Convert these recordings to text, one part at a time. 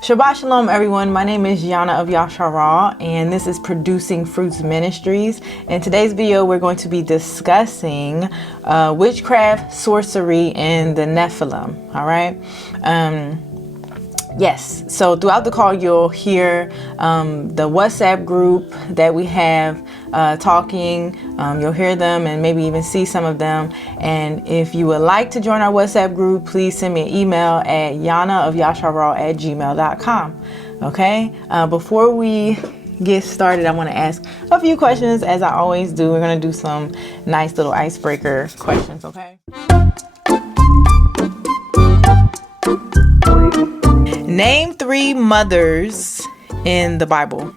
Shabbat Shalom, everyone. My name is Yana of Yashar'al, and this is Producing Fruits Ministries. In today's video, we're going to be discussing witchcraft, sorcery, and the Nephilim. All right. Yes, so throughout the call, you'll hear the WhatsApp group that we have talking. You'll hear them and maybe even see some of them. And if you would like to join our WhatsApp group, please send me an email at yanaofyashar'al@gmail.com. Okay, before we get started, I want to ask a few questions, as I always do. We're going to do some nice little icebreaker questions, okay? Name 3 mothers in the Bible.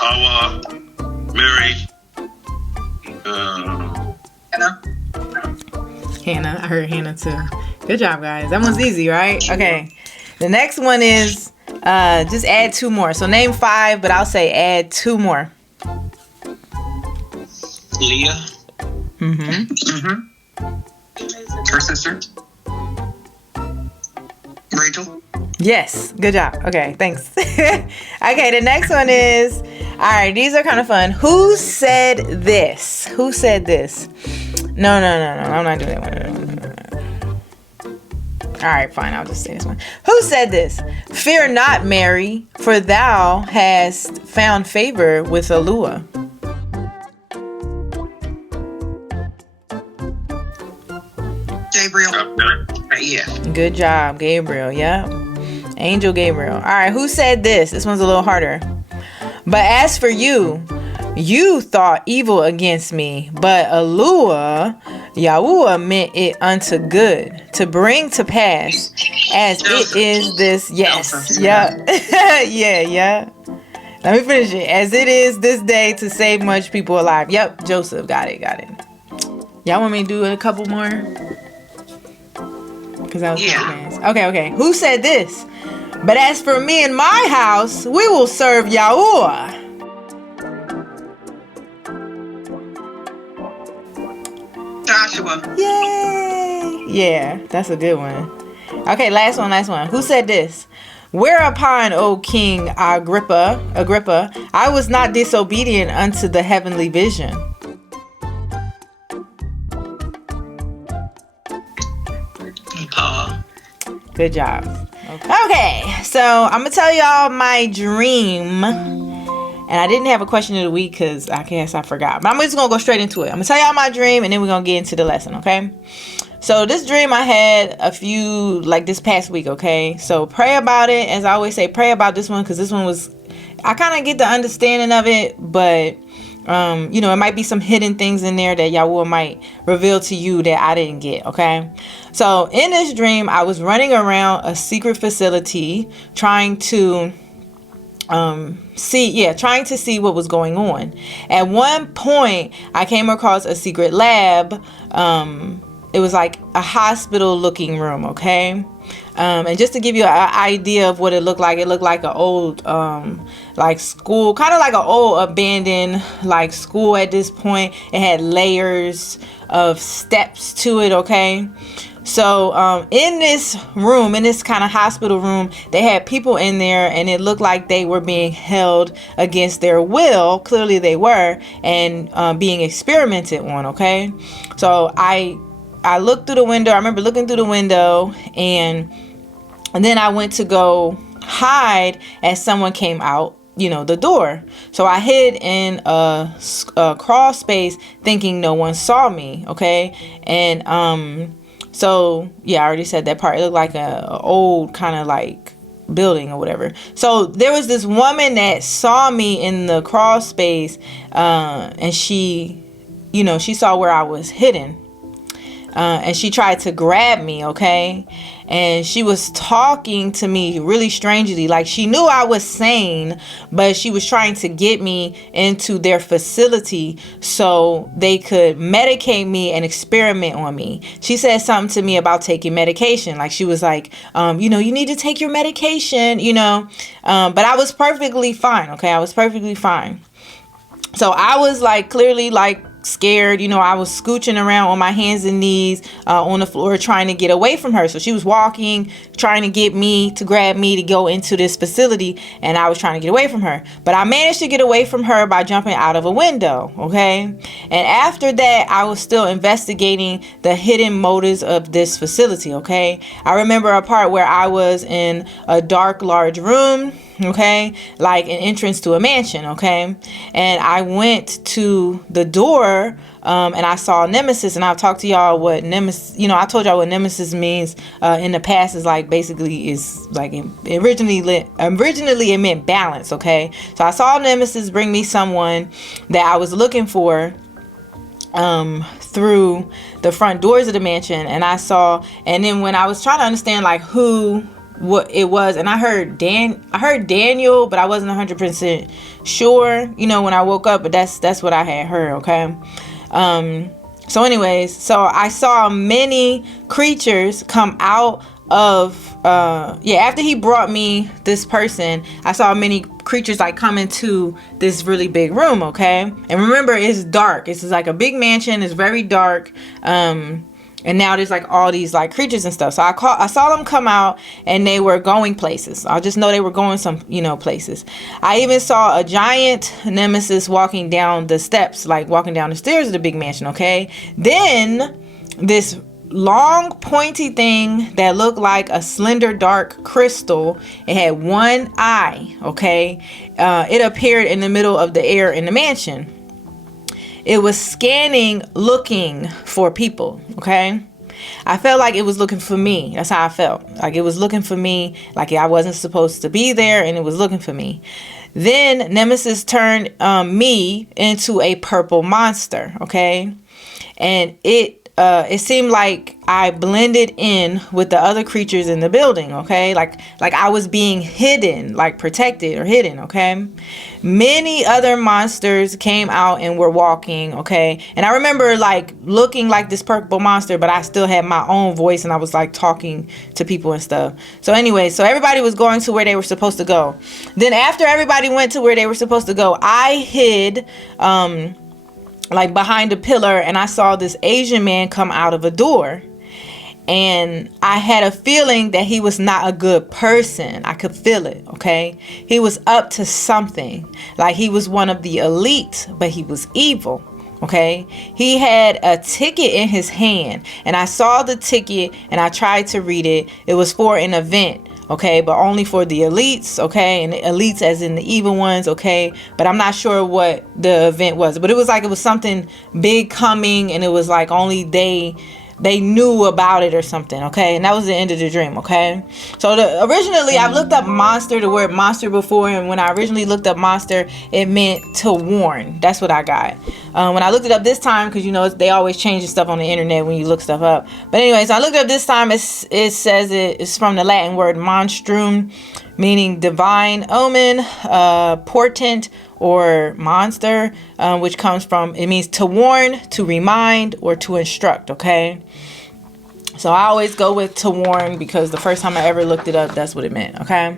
Yahuah, Mary, Hannah. I heard Hannah too. Good job, guys. That one's easy, right? Okay. The next one is just add 2 more. So name 5, but I'll say add 2 more. Leah. Her sister, Rachel. Yes, good job. Okay, thanks. Okay, the next one is, all right, these are kind of fun. Who said this? Who said this? No, I'm not doing that one. All right, fine, I'll just say this one. Who said this? Fear not, Mary, for thou hast found favor with Yahuah. Gabriel. Yeah. Good job, Gabriel. Yep. Angel Gabriel. All right, who said this? This one's a little harder. But as for you, you thought evil against me, but Yahuah meant it unto good, to bring to pass as it is this. Yes. Yep. Yeah. Let me finish it. As it is this day to save much people alive. Yep. Joseph. Got it. Y'all want me to do a couple more? Because that was fast. Okay. Who said this? But as for me and my house, we will serve Yahuah. Joshua. Yay! Yeah, that's a good one. Okay, last one. Who said this? Whereupon, O King Agrippa, I was not disobedient unto the heavenly vision. Good job. Okay, so I'm gonna tell y'all my dream, and I didn't have a question of the week because I guess I forgot, but I'm just gonna go straight into it. I'm gonna tell y'all my dream, and then we're gonna get into the lesson. Okay, so this dream I had this past week. Okay, so pray about it. As I always say, pray about this one, because this one was, I kind of get the understanding of it, but it might be some hidden things in there that Yahuah might reveal to you that I didn't get. Okay, so in this dream, I was running around a secret facility trying to see what was going on. At one point, I came across a secret lab. It was like a hospital looking room. Okay. And just to give you an idea of what it looked like an old school, kind of like an old abandoned school at this point. It had layers of steps to it. Okay, so in this room, in this kind of hospital room, they had people in there, and it looked like they were being held against their will. Clearly they were, and being experimented on. Okay, so I looked through the window. I remember looking through the window, and then I went to go hide as someone came out, the door. So I hid in a crawl space thinking no one saw me. Okay. And so yeah, I already said that part. It looked like a old kind of building or whatever. So there was this woman that saw me in the crawl space, and she saw where I was hidden. And she tried to grab me, okay? And she was talking to me really strangely. Like, she knew I was sane, but she was trying to get me into their facility so they could medicate me and experiment on me. She said something to me about taking medication. Like, she was like, you need to take your medication, but I was perfectly fine, okay? I was perfectly fine. So I was clearly scared. You know, I was scooching around on my hands and knees on the floor trying to get away from her. So she was walking, trying to get me to grab me to go into this facility, and I was trying to get away from her. But I managed to get away from her by jumping out of a window, okay? And after that, I was still investigating the hidden motives of this facility, okay? I remember a part where I was in a dark, large room, okay, like an entrance to a mansion, okay, and I went to the door and I saw Nemesis, and I've talked to y'all what Nemesis, you know, I told y'all what Nemesis means in the past. Is like, basically, is like, originally it meant balance, okay? So I saw Nemesis bring me someone that I was looking for through the front doors of the mansion, and and then when I was trying to understand like what it was, and I heard Daniel, but I wasn't 100% sure, you know, when I woke up, but that's what I had heard, okay? So anyways, so I saw many creatures come out of after he brought me this person, I saw many creatures like come into this really big room, okay? And remember, it's dark. It's like a big mansion. It's very dark. And now there's like all these like creatures and stuff. So I saw them come out, and they were going places. I just know they were going some, you know, places. I even saw a giant Nemesis walking down the steps, like walking down the stairs of the big mansion, okay? Then this long pointy thing that looked like a slender dark crystal. It had one eye, okay? It appeared in the middle of the air in the mansion. It was scanning, looking for people, okay? I felt like it was looking for me. That's how I felt. Like it was looking for me, like I wasn't supposed to be there, and it was looking for me. Then Nemesis turned me into a purple monster, okay? And it seemed like I blended in with the other creatures in the building, okay? Like I was being hidden, like protected or hidden, okay? Many other monsters came out and were walking, okay? And I remember like looking like this purple monster, but I still had my own voice, and I was like talking to people and stuff. So anyway, so everybody was going to where they were supposed to go. Then after everybody went to where they were supposed to go, I hid like behind a pillar, and I saw this Asian man come out of a door, and I had a feeling that he was not a good person. I could feel it, okay? He was up to something. Like he was one of the elite, but he was evil, okay? He had a ticket in his hand, and I saw the ticket, and I tried to read it. It was for an event, okay, but only for the elites, okay, and the elites as in the evil ones, okay, but I'm not sure what the event was, but it was like it was something big coming, and it was like only they knew about it or something, okay? And that was the end of the dream, okay? So originally I've looked up monster, the word monster before, and when I originally looked up monster, it meant to warn. That's what I got. When I looked it up this time, because you know they always change the stuff on the internet when you look stuff up. But anyways, I looked it up this time. It says it's from the Latin word monstrum, meaning divine omen, portent, or monster, which comes from, it means to warn, to remind, or to instruct, okay? So I always go with to warn, because the first time I ever looked it up, that's what it meant, okay?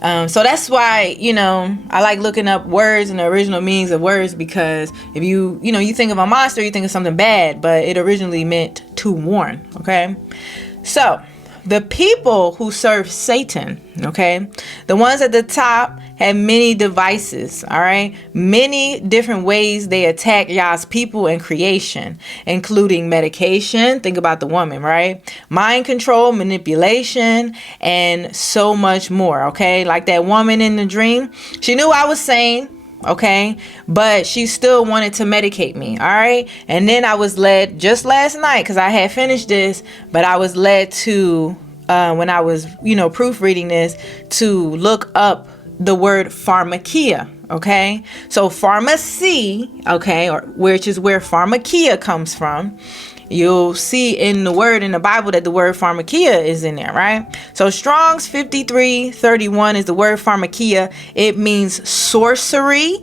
So that's why, you know, I like looking up words and the original meanings of words, because if you think of a monster, you think of something bad, but it originally meant to warn, okay? So the people who serve Satan, okay, the ones at the top have many devices, all right, many different ways they attack Yah's people and creation, including medication, think about the woman, right, mind control, manipulation, and so much more, okay? Like that woman in the dream, she knew I was sane, okay, but she still wanted to medicate me, all right? And then I was led just last night, because I had finished this, but I was led to when I was proofreading this, to look up the word pharmakia, okay? So pharmacy, okay, or which is where pharmakia comes from. You'll see in the word in the Bible that the word pharmakia is in there, right? So Strong's 5331 is the word pharmakia. It means sorcery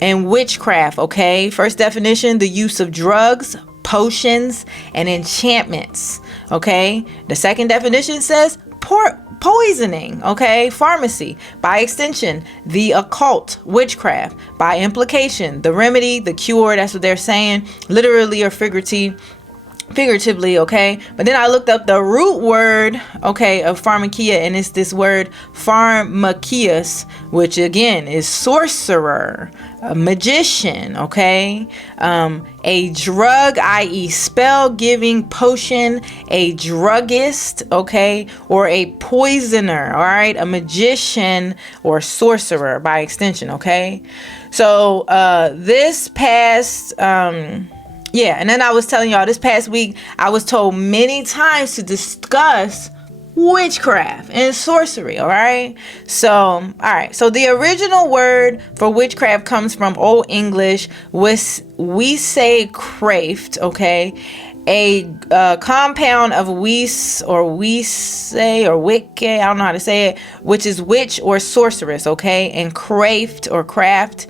and witchcraft, okay? First definition, the use of drugs, potions and enchantments. Okay, the second definition says poisoning. Okay, pharmacy. By extension, the occult, witchcraft. By implication, the remedy, the cure. That's what they're saying, literally or figuratively. Okay, but then I looked up the root word, okay, of pharmakia, and it's this word pharmakias, which again is sorcerer, a magician. Okay, a drug, i.e. spell giving, potion, a druggist, okay, or a poisoner. All right, a magician or sorcerer by extension. Okay, so this past and then I was telling y'all this past week, I was told many times to discuss witchcraft and sorcery. All right. So the original word for witchcraft comes from Old English, we say craft. Okay. A compound of wis or wicke, I don't know how to say it, which is witch or sorceress, okay, and craft or craft,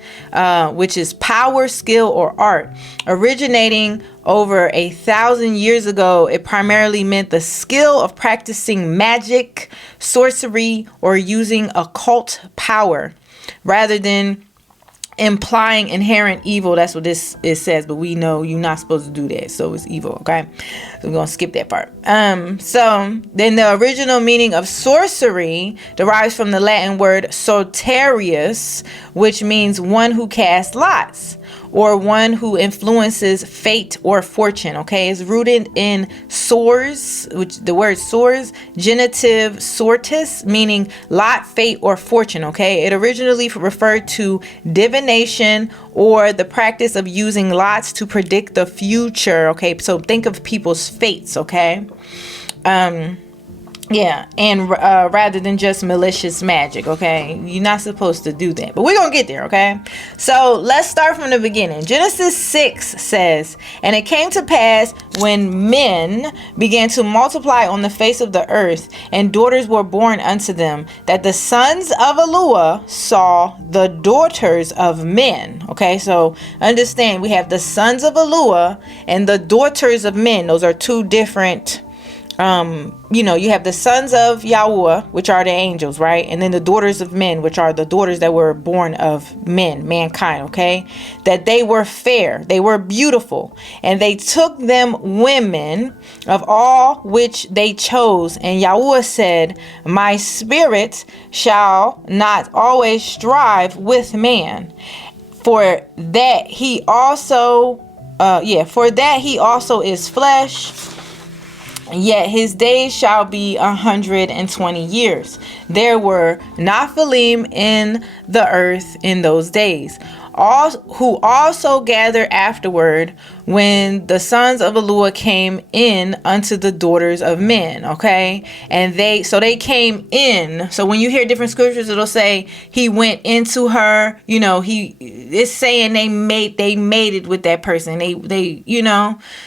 which is power, skill, or art. Originating over 1,000 years ago, it primarily meant the skill of practicing magic, sorcery, or using occult power, rather than implying inherent evil. That's what it says, but we know you're not supposed to do that, so it's evil. Okay, so we're gonna skip that part. So then the original meaning of sorcery derives from the Latin word sorterius, which means one who casts lots, or one who influences fate or fortune. Okay, it's rooted in sors, which the word sors, genitive sortis, meaning lot, fate, or fortune. Okay, it originally referred to divination or the practice of using lots to predict the future. Okay, so think of people's fates. Okay, and rather than just malicious magic. Okay, you're not supposed to do that, but we're gonna get there. Okay, so let's start from the beginning. Genesis 6 says, and it came to pass when men began to multiply on the face of the earth, and daughters were born unto them, that the sons of Yahuah saw the daughters of men. Okay, so understand, we have the sons of Yahuah and the daughters of men. Those are two different, you have the sons of Yahuah, which are the angels, right? And then the daughters of men, which are the daughters that were born of mankind, okay? That they were fair, they were beautiful, and they took them women of all which they chose. And Yahuah said, my spirit shall not always strive with man, for that he also is flesh, yet his days shall be 120 years. There were Nephilim in the earth in those days, who also gathered afterward, when the sons of Yahuah came in unto the daughters of men. Okay, and they came in. So when you hear different scriptures, it'll say he went into her. It's saying they made it with that person. They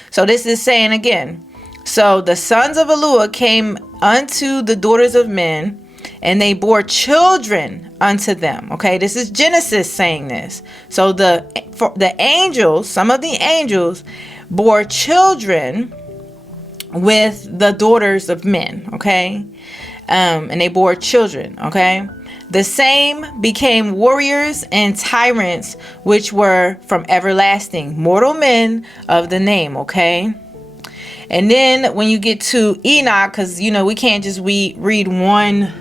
So this is saying again. So the sons of Yahuah came unto the daughters of men, and they bore children unto them. Okay, this is Genesis saying this. So the angels, some of the angels, bore children with the daughters of men. Okay, and they bore children. Okay, the same became warriors and tyrants, which were from everlasting, mortal men of the name. Okay. And then when you get to Enoch, because we can't just read one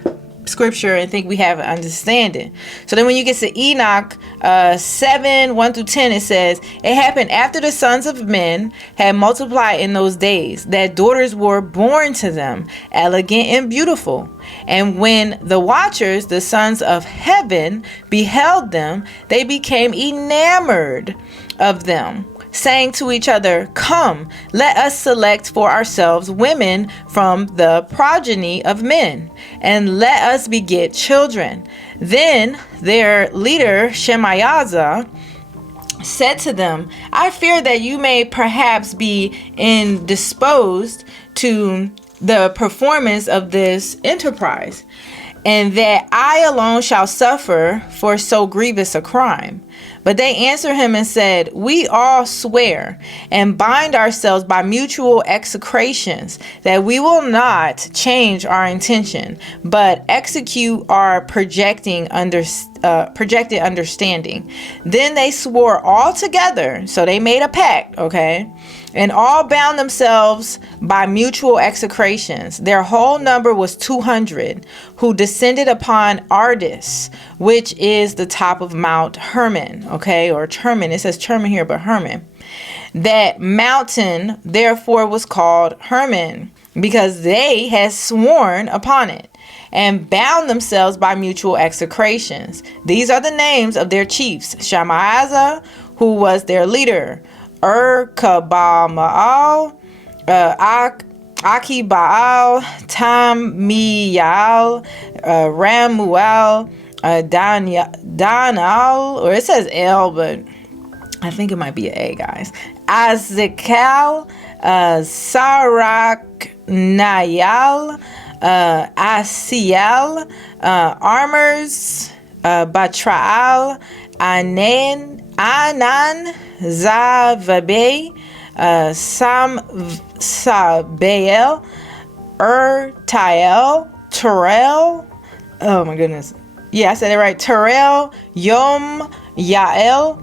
scripture and think we have an understanding. So then when you get to Enoch 7:1-10, it says, it happened after the sons of men had multiplied in those days, that daughters were born to them, elegant and beautiful. And when the watchers, the sons of heaven, beheld them, they became enamored of them, saying to each other, come, let us select for ourselves women from the progeny of men, and let us beget children. Then their leader Shemaiah said to them, I fear that you may perhaps be indisposed to the performance of this enterprise, and that I alone shall suffer for so grievous a crime. But they answered him and said, we all swear and bind ourselves by mutual execrations that we will not change our intention, but execute our projected understanding. Then they swore all together. So they made a pact, okay? And all bound themselves by mutual execrations. Their whole number was 200, who descended upon Ardis, which is the top of Mount Hermon, okay, or Hermon. It says Hermon here, but Hermon. That mountain, therefore, was called Hermon, because they had sworn upon it and bound themselves by mutual execrations. These are the names of their chiefs: Shamaaza, who was their leader; Kabamaal, Akibaal, Tamial, Ramuel, Danal, or it says L, but I think it might be an A, guys. Azekal, Saraknayal, Asiel, Armors, Batraal, Anan, Zavabe, Sabael, Tael, Terrell. Oh my goodness. Yeah, I said it right. Terrell, Yom, Yael,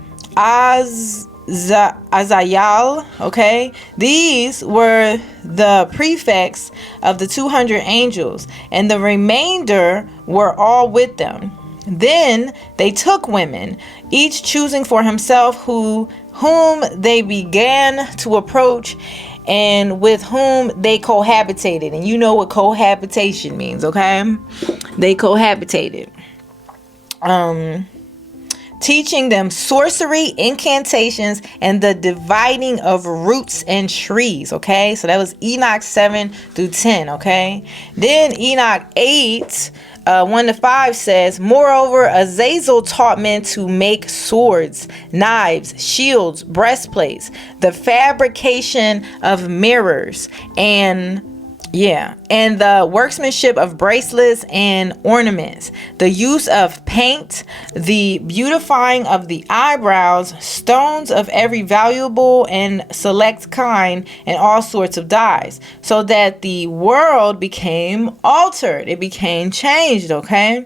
Azayal. Okay. These were the prefects of the 200 angels, and the remainder were all with them. Then they took women, each choosing for himself whom they began to approach and with whom they cohabitated. And you know what cohabitation means, okay? They cohabitated. Teaching them sorcery, incantations, and the dividing of roots and trees, okay? So that was Enoch 7 through 10, okay? Then Enoch 8, 1-5 says, moreover, Azazel taught men to make swords, knives, shields, breastplates, the fabrication of mirrors, and the workmanship of bracelets and ornaments, the use of paint, the beautifying of the eyebrows, stones of every valuable and select kind, and all sorts of dyes, so that the world became altered. It became changed, okay?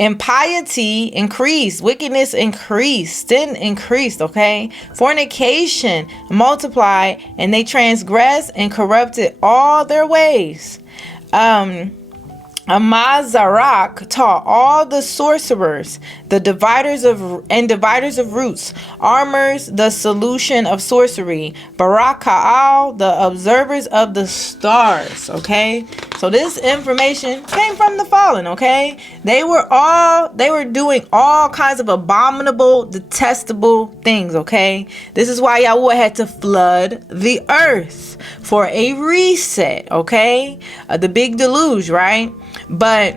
Impiety increased, wickedness increased, sin increased, okay? Fornication multiplied, and they transgressed and corrupted all their ways. Amazarak taught all the sorcerers, the dividers of roots, armors, the solution of sorcery, Baraka'al, the observers of the stars. Okay, so this information came from the fallen. Okay, they were doing all kinds of abominable, detestable things. Okay, this is why Yahuah had to flood the earth for a reset. Okay, the big deluge, right? But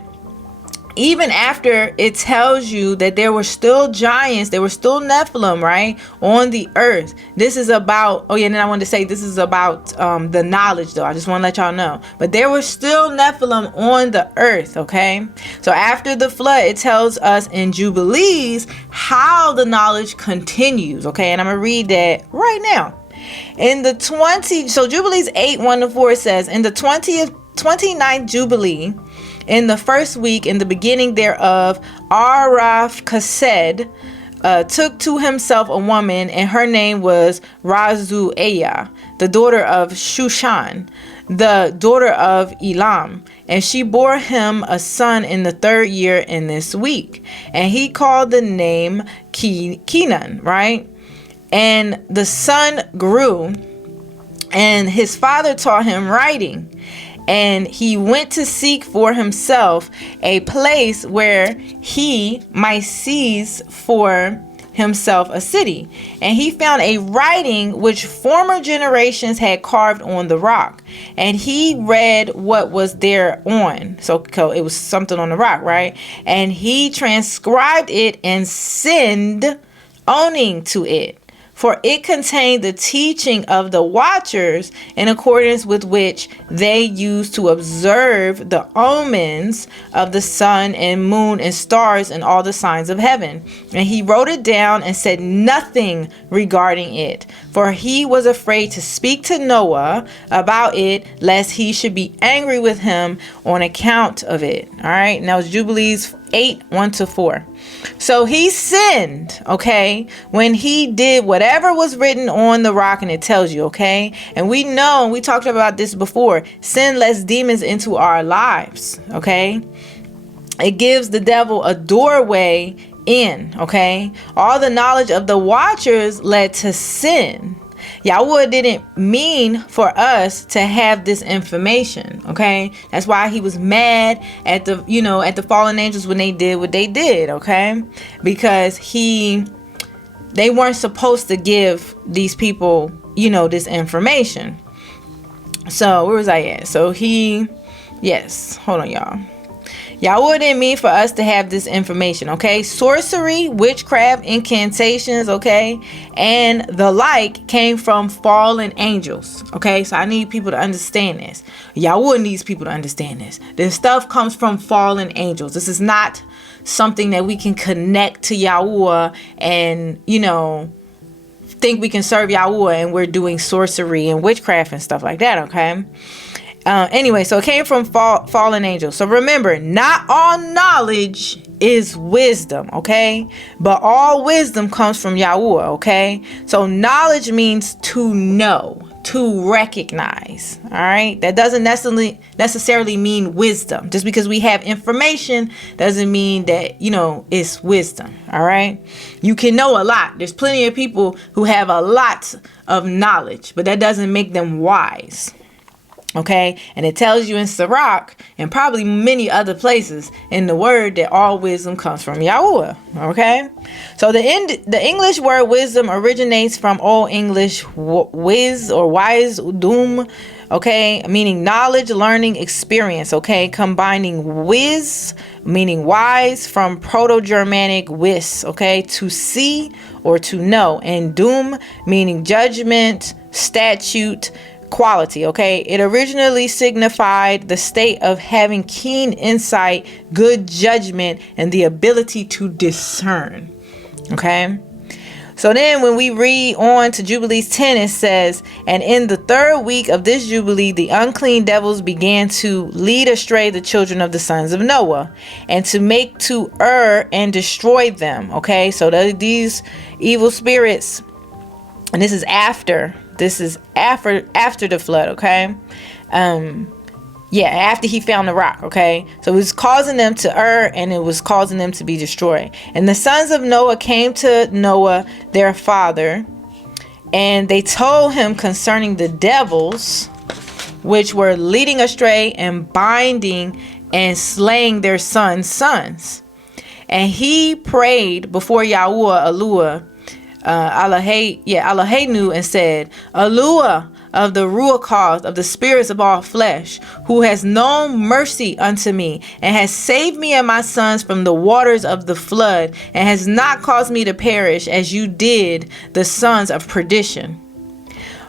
even after it tells you that there were still giants, there were still Nephilim, right, on the earth. This is about, and then I wanted to say this is about the knowledge, though. I just want to let y'all know. But there were still Nephilim on the earth, okay? So after the flood, it tells us in Jubilees how the knowledge continues, okay? And I'm going to read that right now. So Jubilees 8:1-4 says, in the 29th Jubilee, in the first week, in the beginning thereof, Araf Kased took to himself a woman, and her name was Razu'ayah, the daughter of Shushan, the daughter of Elam. And she bore him a son in the 3rd year in this week. And he called the name Kenan, right? And the son grew, and his father taught him writing. And he went to seek for himself a place where he might seize for himself a city. And he found a writing which former generations had carved on the rock. And he read what was thereon. So it was something on the rock, right? And he transcribed it and sinned owning to it. for it contained the teaching of the watchers, in accordance with which they used to observe the omens of the sun and moon and stars and all the signs of heaven. And he wrote it down and said nothing regarding it, for he was afraid to speak to Noah about it, lest he should be angry with him on account of it. All right, now it's Jubilees 8:1-4. So he sinned, okay, when he did whatever was written on the rock, and it tells you, okay, and we know, we talked about this before, sin lets demons into our lives, okay. It gives the devil a doorway in, okay. All the knowledge of the watchers led to sin. Yahuah didn't mean for us to have this information, okay? That's why he was mad at the, at the fallen angels when they did what they did, okay? Because they weren't supposed to give these people, this information. So where was I at? So yes, hold on, y'all. Yahuah didn't mean for us to have this information, okay? Sorcery, witchcraft, incantations, okay, and the like came from fallen angels, okay? So I need people to understand this. Yahuah needs people to understand this. This stuff comes from fallen angels. This is not something that we can connect to Yahuah and, think we can serve Yahuah and we're doing sorcery and witchcraft and stuff like that, okay? Anyway, so it came from fallen angels. So remember, not all knowledge is wisdom, okay? But all wisdom comes from Yahuah, okay? So knowledge means to know, to recognize, all right? That doesn't necessarily mean wisdom. Just because we have information doesn't mean that, it's wisdom, all right? You can know a lot. There's plenty of people who have a lot of knowledge, but that doesn't make them wise. Okay, and it tells you in Sirach and probably many other places in the word that all wisdom comes from Yahuah. Okay, so the English word wisdom originates from Old English wiz or wise doom. Okay, meaning knowledge, learning, experience. Okay, combining wiz, meaning wise, from Proto-Germanic wis. Okay, to see or to know, and doom, meaning judgment, statute, quality. Okay, it originally signified the state of having keen insight, good judgment, and the ability to discern. Okay, so then when we read on to Jubilees 10, it says, and in the 3rd week of this Jubilee, the unclean devils began to lead astray the children of the sons of Noah, and to make to err and destroy them. Okay, so these evil spirits, and this is after the flood, okay? After he found the rock, okay? So it was causing them to err, and it was causing them to be destroyed. And the sons of Noah came to Noah, their father, and they told him concerning the devils, which were leading astray and binding and slaying their sons. And he prayed before Yahuah, Eloheinu, and said, Yahuah of the Ruach of the spirits of all flesh, who has known mercy unto me, and has saved me and my sons from the waters of the flood, and has not caused me to perish as you did the sons of perdition.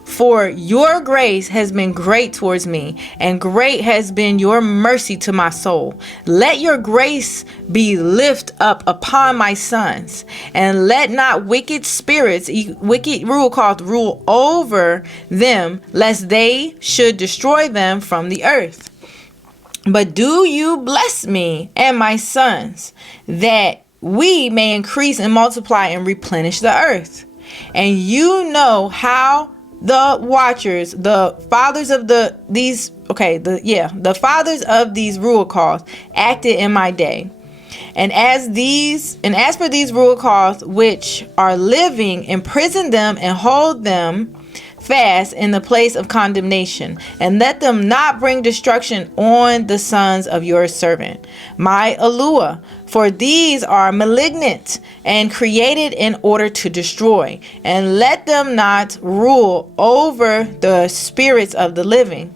For your grace has been great towards me, and great has been your mercy to my soul. Let your grace be lift up upon my sons, and let not wicked spirits, wicked rule over them, lest they should destroy them from the earth. But do you bless me and my sons, that we may increase and multiply and replenish the earth. And you know how the watchers, the fathers of the fathers of these Ruach acted in my day. And as for these Ruach which are living, imprison them and hold them fast in the place of condemnation, and let them not bring destruction on the sons of your servant, my Yahuah, for these are malignant and created in order to destroy, and let them not rule over the spirits of the living.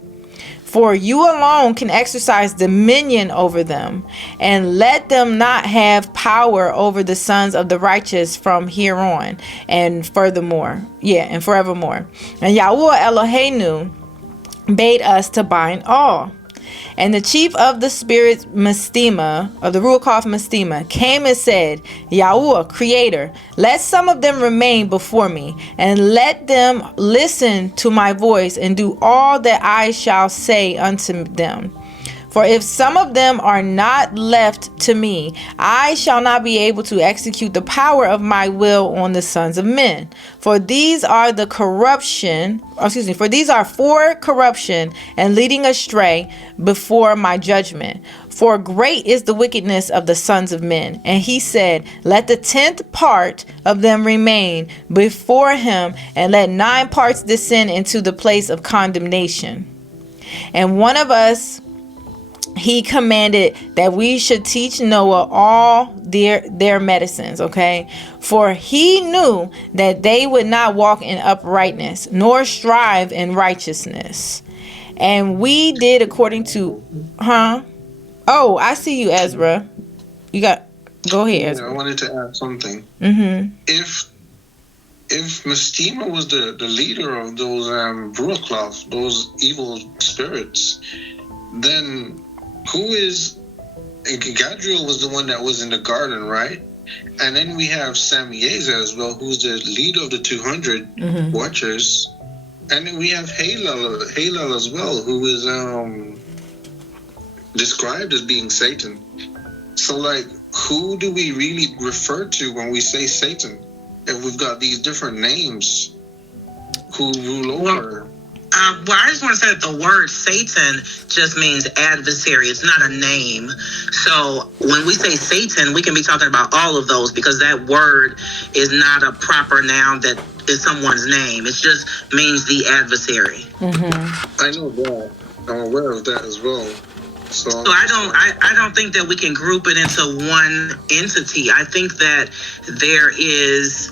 For you alone can exercise dominion over them, and let them not have power over the sons of the righteous from here on and furthermore. And forevermore. And Yahuah Eloheinu bade us to bind all. And the chief of the spirits Mastema, of the Ruach Mastema, came and said, Yahuah, Creator, let some of them remain before me, and let them listen to my voice, and do all that I shall say unto them. For if some of them are not left to me, I shall not be able to execute the power of my will on the sons of men. For these are for corruption and leading astray before my judgment. For great is the wickedness of the sons of men. And he said, let the 10th part of them remain before him, and let 9 parts descend into the place of condemnation. And one of us, he commanded that we should teach Noah all their medicines, okay? For he knew that they would not walk in uprightness, nor strive in righteousness. And we did according to, Oh, I see you, Ezra. Go ahead, Ezra. I wanted to add something. Mm-hmm. If Mastema was the leader of those Ruach, those evil spirits, then who is Gadriel was the one that was in the garden, right? And then we have Samiezer as well, who's the leader of the 200 watchers. And then we have Halal as well, who is described as being Satan. So, like, who do we really refer to when we say Satan? If we've got these different names who rule over. Well, I just want to say that the word Satan just means adversary. It's not a name. So when we say Satan, we can be talking about all of those, because that word is not a proper noun that is someone's name. It just means the adversary. I know that. I'm aware of that as well. So I don't think that we can group it into one entity. I think that there is,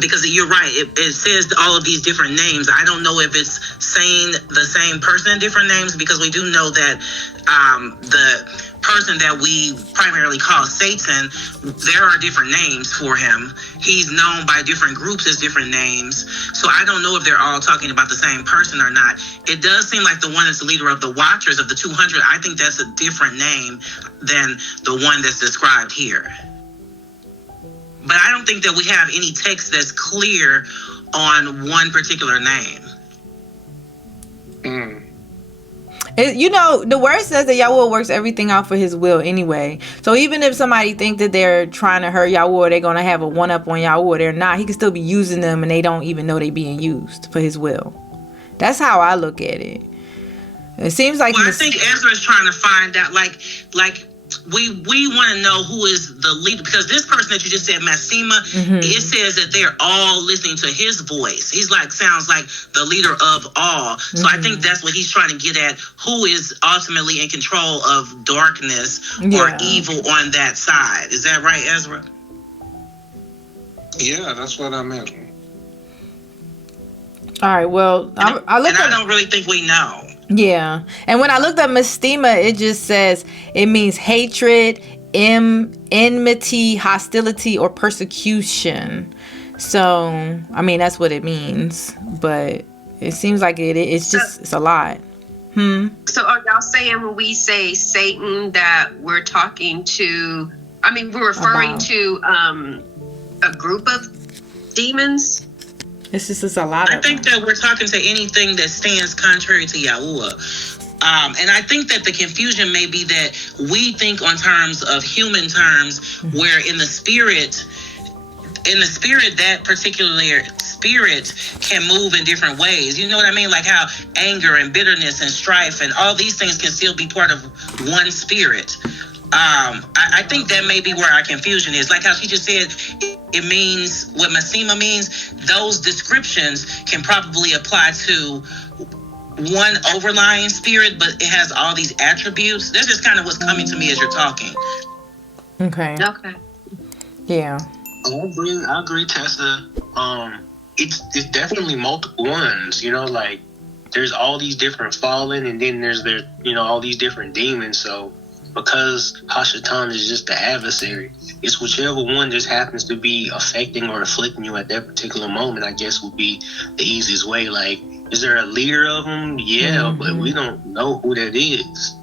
because you're right, it says all of these different names. I don't know if it's saying the same person in different names, because we do know that the person that we primarily call Satan, there are different names for him. He's known by different groups as different names. So I don't know if they're all talking about the same person or not. It does seem like the one that's the leader of the Watchers of the 200, I think that's a different name than the one that's described here. But I don't think that we have any text that's clear on one particular name. The word says that Yahuah works everything out for his will anyway. So even if somebody think that they're trying to hurt Yahuah, they're going to have a one-up on Yahuah, they're not. He can still be using them, and they don't even know they're being used for his will. That's how I look at it. It seems like... Well, I think Ezra's trying to find out, like we want to know who is the leader, because this person that you just said, Mastema, it says that they're all listening to his voice. He's like, sounds like the leader of all. So I think that's what he's trying to get at. Who is ultimately in control of darkness or evil on that side? Is that right, Ezra? Yeah, that's what I meant. All right, well, I don't really think we know. Yeah, and when I looked up Mastema, it just says it means hatred, enmity, hostility, or persecution. So, I mean, that's what it means, but it seems like it's a lot. So are y'all saying when we say Satan that we're talking to, we're referring to a group of demons? This is a lot. I think that we're talking to anything that stands contrary to Yahuah. And I think that the confusion may be that we think on terms of human terms, where in the spirit, that particular spirit can move in different ways. You know what I mean? Like how anger and bitterness and strife and all these things can still be part of one spirit. I think that may be where our confusion is. Like how she just said, it means what Mastema means. Those descriptions can probably apply to one overlying spirit, but it has all these attributes. That's just kind of what's coming to me as you're talking. Okay. Yeah. I agree, Tessa. It's definitely multiple ones. You know, like there's all these different fallen, and then there's all these different demons. So because Hashatan is just the adversary, it's whichever one just happens to be affecting or afflicting you at that particular moment, I guess, would be the easiest way. Like, is there a leader of them? Yeah, but we don't know who that is.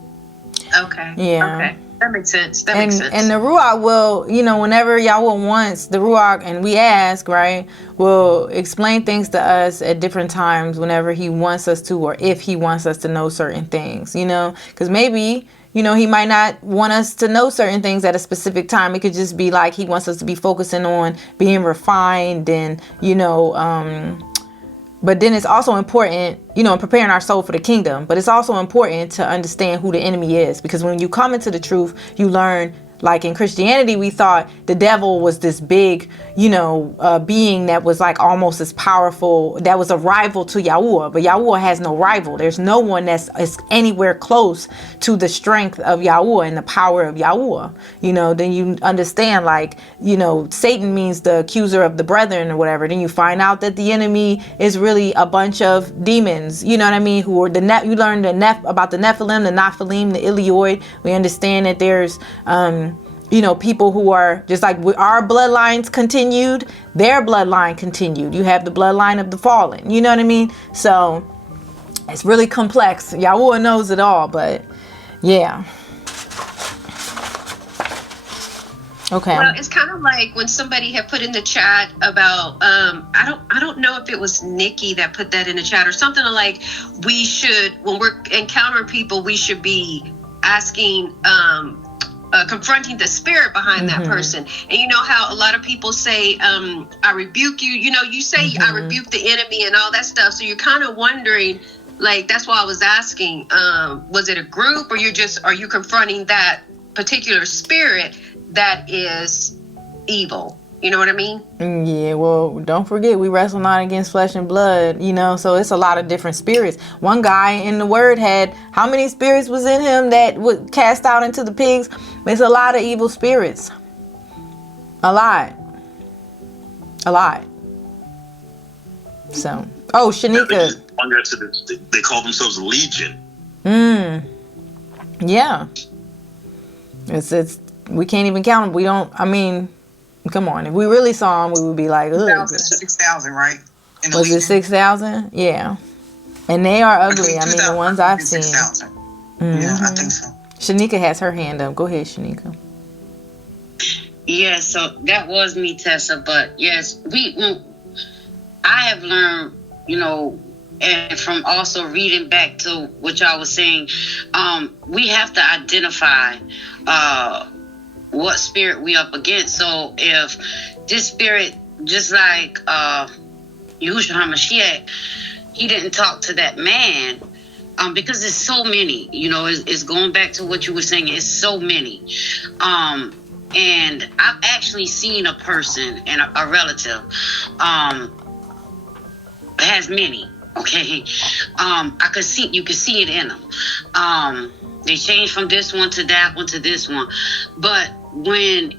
Okay. Yeah. Okay. That makes sense. Makes sense. And the Ruach will, whenever Yahuah wants, the Ruach, and we ask, right, will explain things to us at different times whenever he wants us to, or if he wants us to know certain things, because maybe, he might not want us to know certain things at a specific time. It could just be like he wants us to be focusing on being refined and, but then it's also important, in preparing our soul for the kingdom. But it's also important to understand who the enemy is. Because when you come into the truth, you learn, like in Christianity, we thought the devil was this big, being that was like almost as powerful, that was a rival to Yahuah. But Yahuah has no rival. There's no one that's anywhere close to the strength of Yahuah and the power of Yahuah. Then you understand, like, Satan means the accuser of the brethren or whatever. Then you find out that the enemy is really a bunch of demons, you know what I mean, who are you learn about the Nephilim, the Nephilim, the Ilioid. We understand that there's people who are just like our bloodlines continued, their bloodline continued. You have the bloodline of the fallen, you know what I mean? So it's really complex. Yahuah knows it all, but yeah. Okay. Well, it's kind of like when somebody had put in the chat about I don't know if it was Nikki that put that in the chat or something like, we should, when we're encountering people, we should be asking confronting the spirit behind that person. And you know how a lot of people say, I rebuke you, you say I rebuke the enemy and all that stuff. So you're kind of wondering, like, that's why I was asking, was it a group, or are you confronting that particular spirit that is evil? You know what I mean? Yeah, well, don't forget, we wrestle not against flesh and blood, so it's a lot of different spirits. One guy in the word had, how many spirits was in him that would cast out into the pigs? It's a lot of evil spirits. A lot. So, Shanika. They call themselves a legion. Yeah. It's we can't even count them. Come on. If we really saw them, we would be like, ugh. 6,000, right? Was it 6,000? Yeah. And they are ugly. The ones I've seen. 6,000. Yeah, I think so. Shanika has her hand up. Go ahead, Shanika. Yeah, so that was me, Tessa. But yes, I have learned, and from also reading back to what y'all was saying, we have to identify what spirit we up against. So if this spirit, just like Yahusha HaMashiach, he didn't talk to that man, because there's so many, it's going back to what you were saying, it's so many. And I've actually seen a person and a relative has many. Okay, you could see it in them. They change from this one to that one to this one, but when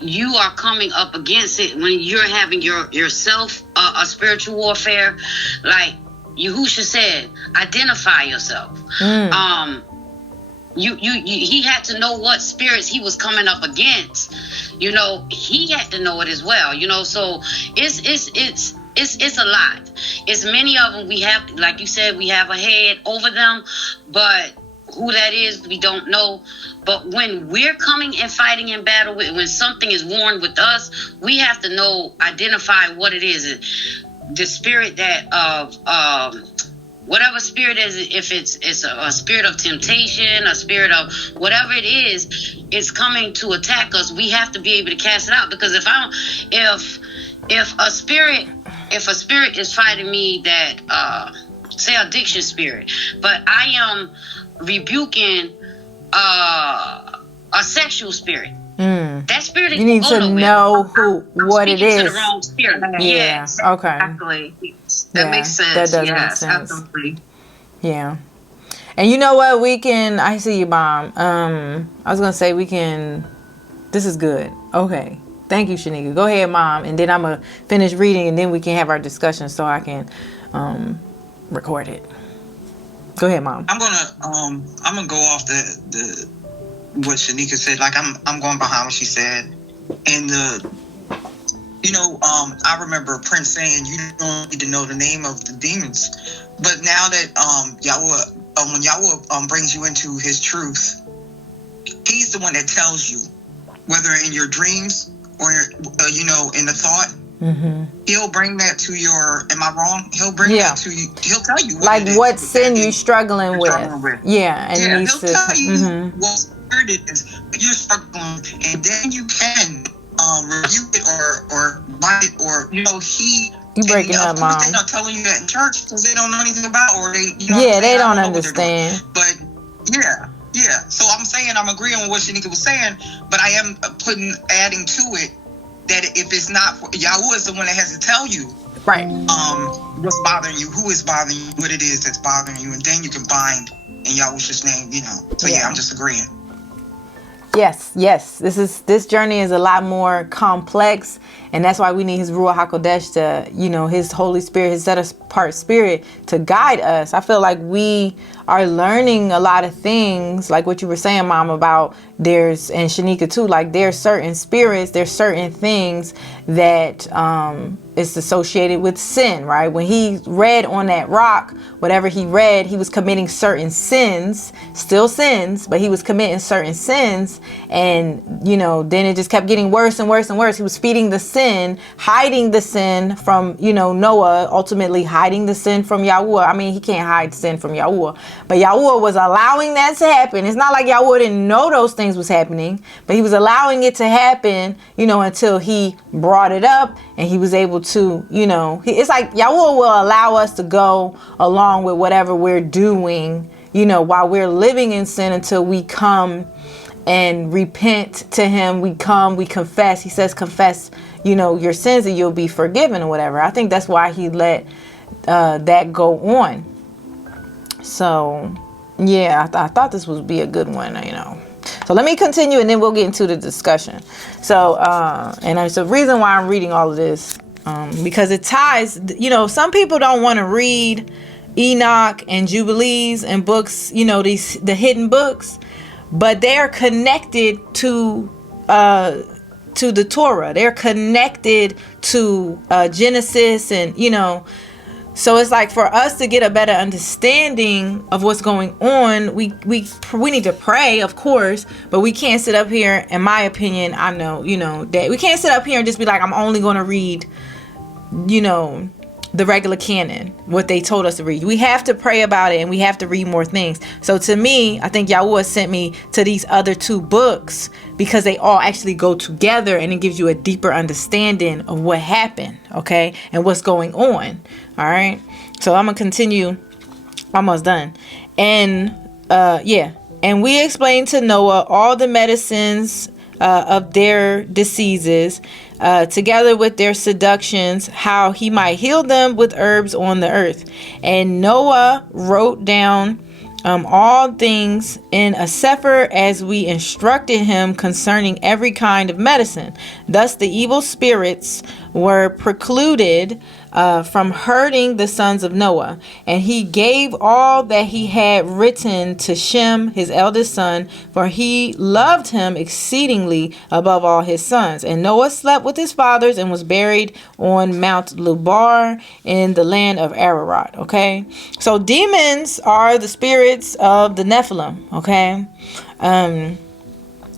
you are coming up against it, when you're having yourself a spiritual warfare, like Yahusha said, identify yourself. He had to know what spirits he was coming up against. He had to know it as well. So it's a lot. It's many of them. We have, like you said, we have a head over them, but who that is, we don't know. But when we're coming and fighting in battle, when something is warned with us, we have to identify what it is. The spirit that whatever spirit is, if it's a spirit of temptation, a spirit of whatever it is, it's coming to attack us. We have to be able to cast it out, because if a spirit is fighting me, that say addiction spirit, but I am rebuking a sexual spirit. That spirit, you need to know what it is. To the wrong spirit. Yeah. Yes. Okay. Exactly. That makes sense. That does make sense. Absolutely. Yeah. And you know what? I see you, Mom. I was gonna say this is good. Okay. Thank you, Shanika. Go ahead, Mom, and then I'm gonna finish reading, and then we can have our discussion so I can record it. Go ahead, Mom. I'm gonna go off the what Shanika said. Like I'm going behind what she said, and I remember Prince saying you don't need to know the name of the demons, but now that Yahuah, when Yahuah brings you into His truth, He's the one that tells you, whether in your dreams or in the thought. Mm-hmm. He'll bring that to your. Am I wrong? He'll bring that to you. He'll tell you what sin you're struggling with. Yeah, and he'll tell you what spirit it is you're struggling, and then you can review it or bind it, or he. You breaking up, Mom. They're not telling you that in church because they don't know anything about, or they. They don't understand. But yeah. So I'm saying I'm agreeing with what Shanika was saying, but I am adding to it. That if it's not for Yahuah is the one that has to tell you, right? What's bothering you, who is bothering you, what it is that's bothering you, and then you can bind in Yahusha's name, So I'm just agreeing. Yes. This journey is a lot more complex, and that's why we need His Ruach HaKodesh to, His Holy Spirit, His set apart Spirit to guide us. I feel like we are learning a lot of things, like what you were saying, Mom, about and Shanika too, like there's certain spirits, there's certain things that is associated with sin, right? When he read on that rock, whatever he read, he was committing certain sins, still sins, but he was committing certain sins. And, then it just kept getting worse and worse and worse. He was feeding the sin, hiding the sin from, Noah, ultimately hiding the sin from Yahuah. I mean, he can't hide sin from Yahuah, but Yahuah was allowing that to happen. It's not like Yahuah didn't know those things was happening, but he was allowing it to happen, until he brought it up and he was able to, it's like Yahuah will allow us to go along with whatever we're doing, while we're living in sin until we come and repent to Him. We confess. He says, confess, your sins and you'll be forgiven or whatever. I think that's why He let that go on. So, yeah, I thought this would be a good one, So let me continue and then we'll get into the discussion. So, and there's a reason why I'm reading all of this, because it ties, some people don't want to read Enoch and Jubilees and books, the hidden books, but they are connected to the Torah. They're connected to Genesis and, so it's like for us to get a better understanding of what's going on, we need to pray, of course, but we can't sit up here, in my opinion, I know, that we can't sit up here and just be like, I'm only going to read, the regular canon, what they told us to read. We have to pray about it and we have to read more things. So to me, I think Yahuah sent me to these other two books because they all actually go together and it gives you a deeper understanding of what happened, okay, and what's going on. All right. So I'm gonna continue. Almost done. And and we explained to Noah all the medicines of their diseases, together with their seductions, how he might heal them with herbs on the earth. And Noah wrote down all things in a sefer as we instructed him concerning every kind of medicine. Thus the evil spirits were precluded from hurting the sons of Noah. And he gave all that he had written to Shem, his eldest son, for he loved him exceedingly above all his sons. And Noah slept with his fathers and was buried on Mount Lubar in the land of Ararat. Okay, so demons are the spirits of the Nephilim. Okay,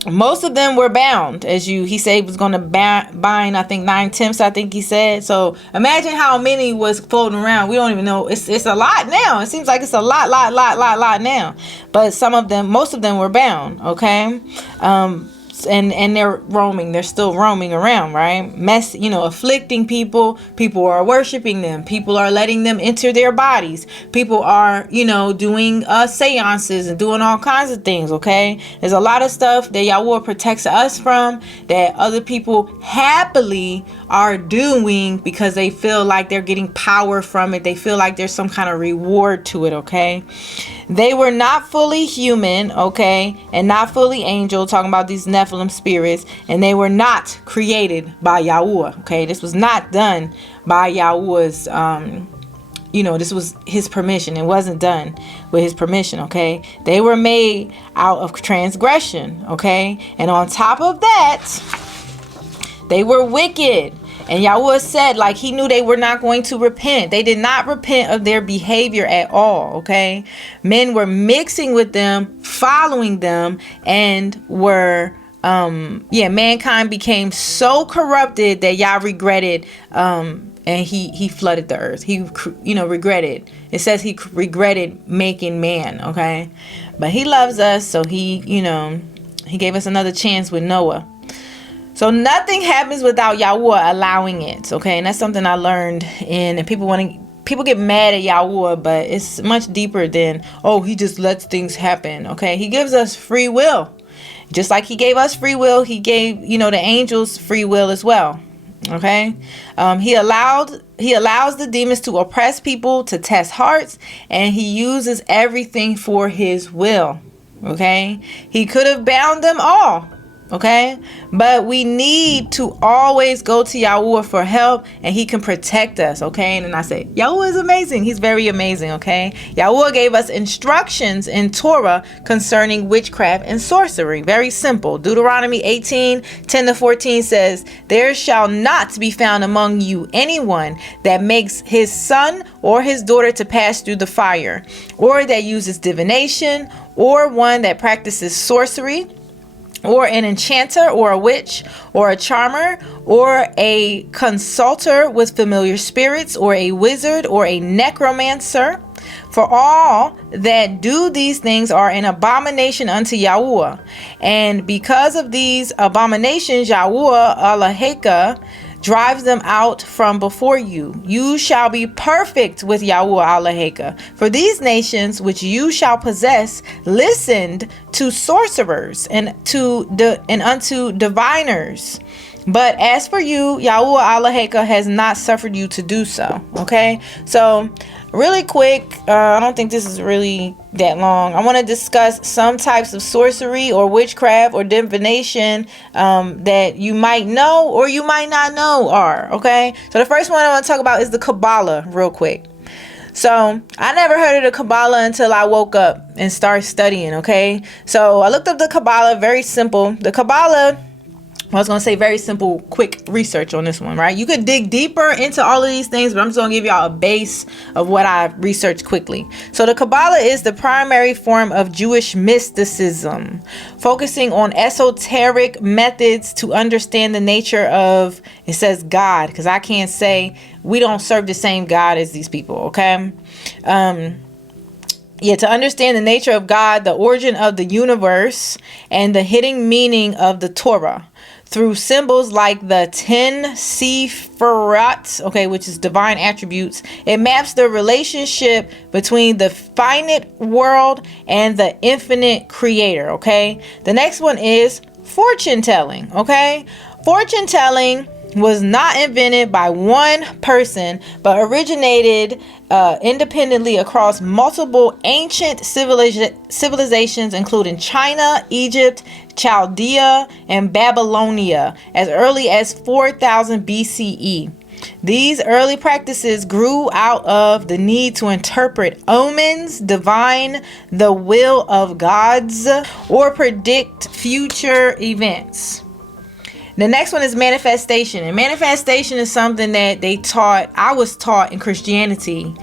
most of them were bound, as he said he was going to bind, I think 9/10, I think he said. So imagine how many was floating around. We don't even know. It's a lot now. It seems like it's a lot now. But most of them were bound. Okay. And they're roaming. They're still roaming around, right? Afflicting people. People are worshiping them. People are letting them enter their bodies. People are, doing seances and doing all kinds of things, okay? There's a lot of stuff that Yahuah protects us from that other people happily are doing because they feel like they're getting power from it. They feel like there's some kind of reward to it, okay? They were not fully human, okay, and not fully angel, talking about these Nephilim spirits, and they were not created by Yahuah, okay? This was not done by Yahuah's, this was his permission. It wasn't done with his permission, okay? They were made out of transgression, okay? And on top of that, they were wicked. And Yahuah said, like, he knew they were not going to repent. They did not repent of their behavior at all, okay? Men were mixing with them, following them, and were, mankind became so corrupted that Yah regretted, and he flooded the earth. He, regretted. It says he regretted making man, okay? But he loves us, so he gave us another chance with Noah. So nothing happens without Yahuah allowing it, okay? And that's something I learned and people get mad at Yahuah, but it's much deeper than, oh, he just lets things happen, okay? He gives us free will. Just like he gave us free will, he gave, the angels free will as well, okay? He allows the demons to oppress people, to test hearts, and he uses everything for his will, okay? He could have bound them all. Okay, but we need to always go to Yahuah for help, and he can protect us. Okay, and then I say Yahuah is amazing. He's very amazing. Okay, Yahuah gave us instructions in Torah concerning witchcraft and sorcery. Very simple. Deuteronomy 18:10-14 says, "There shall not be found among you anyone that makes his son or his daughter to pass through the fire, or that uses divination, or one that practices sorcery, or an enchanter, or a witch, or a charmer, or a consulter with familiar spirits, or a wizard, or a necromancer. For all that do these things are an abomination unto Yahuah. And because of these abominations, Yahuah Alaheka drives them out from before you. You shall be perfect with Yahuah Alaheka. For these nations which you shall possess listened to sorcerers and unto diviners. But as for you, Yahuah Alaheka has not suffered you to do so." Okay, so really quick, I don't think this is really that long. I want to discuss some types of sorcery or witchcraft or divination that you might know or you might not know are. Okay, so the first one I want to talk about is the Kabbalah real quick. So I never heard of the Kabbalah until I woke up and started studying. Okay, so I looked up the Kabbalah. Very simple. The Kabbalah, I was going to say very simple, quick research on this one, right? You could dig deeper into all of these things, but I'm just going to give y'all a base of what I researched quickly. So the Kabbalah is the primary form of Jewish mysticism, focusing on esoteric methods to understand the nature of, it says God, because I can't say we don't serve the same God as these people, okay? To understand the nature of God, the origin of the universe, and the hidden meaning of the Torah through symbols like the 10 Sephirot, okay, which is divine attributes. It maps the relationship between the finite world and the infinite creator, okay? The next one is fortune telling, okay? Fortune telling was not invented by one person, but originated independently across multiple ancient civilizations, including China, Egypt, Chaldea, and Babylonia, as early as 4000 BCE. These early practices grew out of the need to interpret omens, divine the will of gods, or predict future events. The next one is manifestation. And manifestation is something that I was taught in Christianity.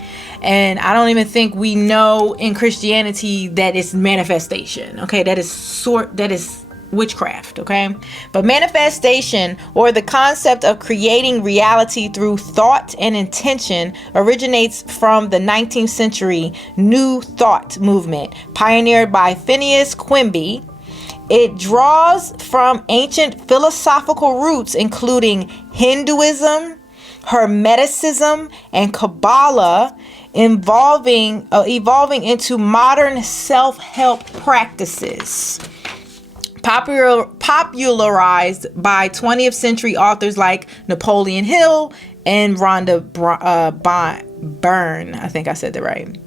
And I don't even think we know in Christianity that it's manifestation. Okay, that is witchcraft, okay? But manifestation, or the concept of creating reality through thought and intention, originates from the 19th century New Thought movement, pioneered by Phineas Quimby. It draws from ancient philosophical roots, including Hinduism, Hermeticism, and Kabbalah, evolving into modern self-help practices. Popularized by 20th century authors like Napoleon Hill and Rhonda Byrne. I think I said that right.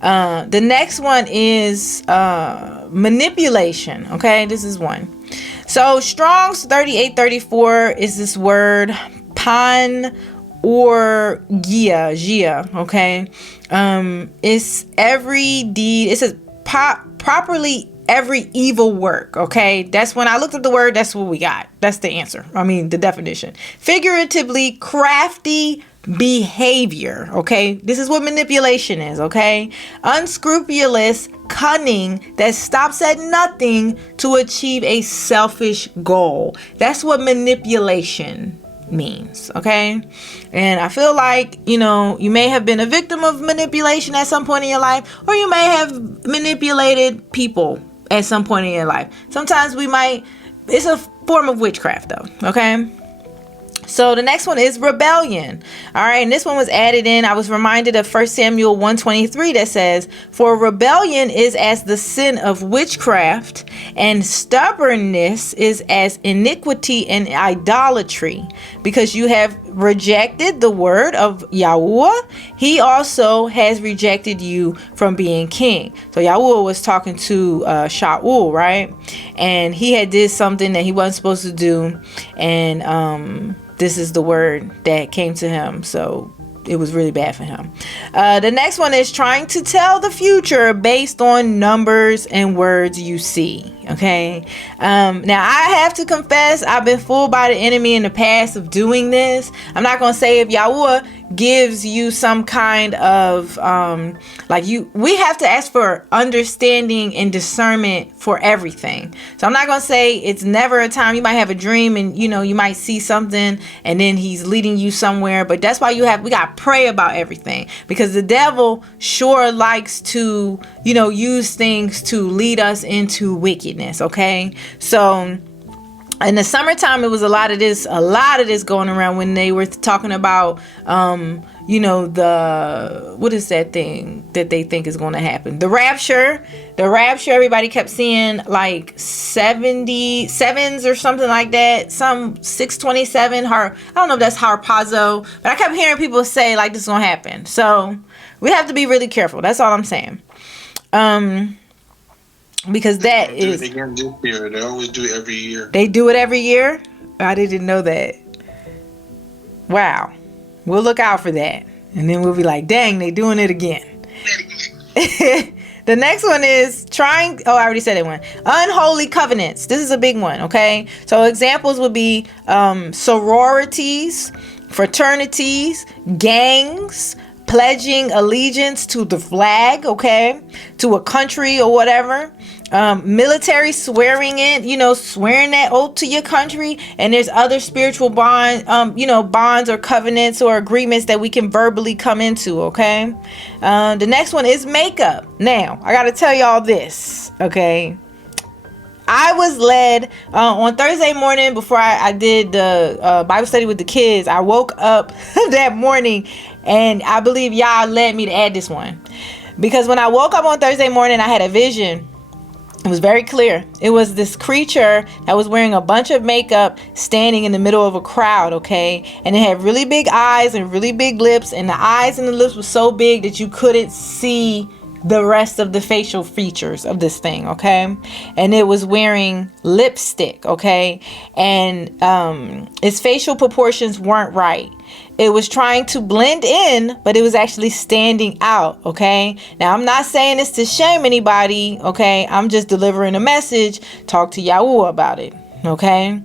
The next one is manipulation. Okay, this is one. So Strong's 3834 is this word pan or Gia, okay? It's every deed. It says properly every evil work, okay? That's when I looked up the word, that's what we got. That's the answer. I mean, the definition. Figuratively, crafty behavior, okay? This is what manipulation is, okay? Unscrupulous cunning that stops at nothing to achieve a selfish goal. That's what manipulation means, okay? And I feel like, you know, you may have been a victim of manipulation at some point in your life, or you may have manipulated people at some point in your life. Sometimes it's a form of witchcraft though, okay? So the next one is rebellion. All right, and this one was added in. I was reminded of 1 Samuel 1:23 that says, "For rebellion is as the sin of witchcraft, and stubbornness is as iniquity and idolatry. Because you have rejected the word of Yahuah, he also has rejected you from being king." So Yahuah was talking to Shaul, right? And he had did something that he wasn't supposed to do, and this is the word that came to him. So it was really bad for him. The next one is trying to tell the future based on numbers and words you see. Okay. Now I have to confess, I've been fooled by the enemy in the past of doing this. I'm not going to say if Yahuah gives you some kind of we have to ask for understanding and discernment for everything. So I'm not going to say it's never a time. You might have a dream and you might see something and then he's leading you somewhere, but that's why we got to pray about everything, because the devil sure likes to use things to lead us into wickedness. Okay, so in the summertime, it was a lot of this going around when they were talking about, what is that thing that they think is going to happen? The rapture. Everybody kept seeing like 77s or something like that. Some 627. I don't know if that's harpazo, but I kept hearing people say like this is going to happen. So we have to be really careful. That's all I'm saying. Because that is. They can't do it this year. They always do it every year. They do it every year? I didn't know that. Wow. We'll look out for that. And then we'll be like, dang, they doing it again. The next one is I already said it one. Unholy covenants. This is a big one, okay? So examples would be sororities, fraternities, gangs, pledging allegiance to the flag, okay, to a country or whatever. Military swearing swearing that oath to your country. And there's other spiritual bonds or covenants or agreements that we can verbally come into, okay? The next one is makeup. Now, I got to tell y'all this, okay? I was led on Thursday morning before I did the Bible study with the kids. I woke up that morning and I believe y'all led me to add this one. Because when I woke up on Thursday morning, I had a vision. It was very clear. It was this creature that was wearing a bunch of makeup standing in the middle of a crowd, okay? And it had really big eyes and really big lips. And the eyes and the lips were so big that you couldn't see the rest of the facial features of this thing, okay? And it was wearing lipstick, okay? And its facial proportions weren't right. It was trying to blend in, but it was actually standing out, okay? Now, I'm not saying this to shame anybody, okay? I'm just delivering a message. Talk to Yahuah about it, okay?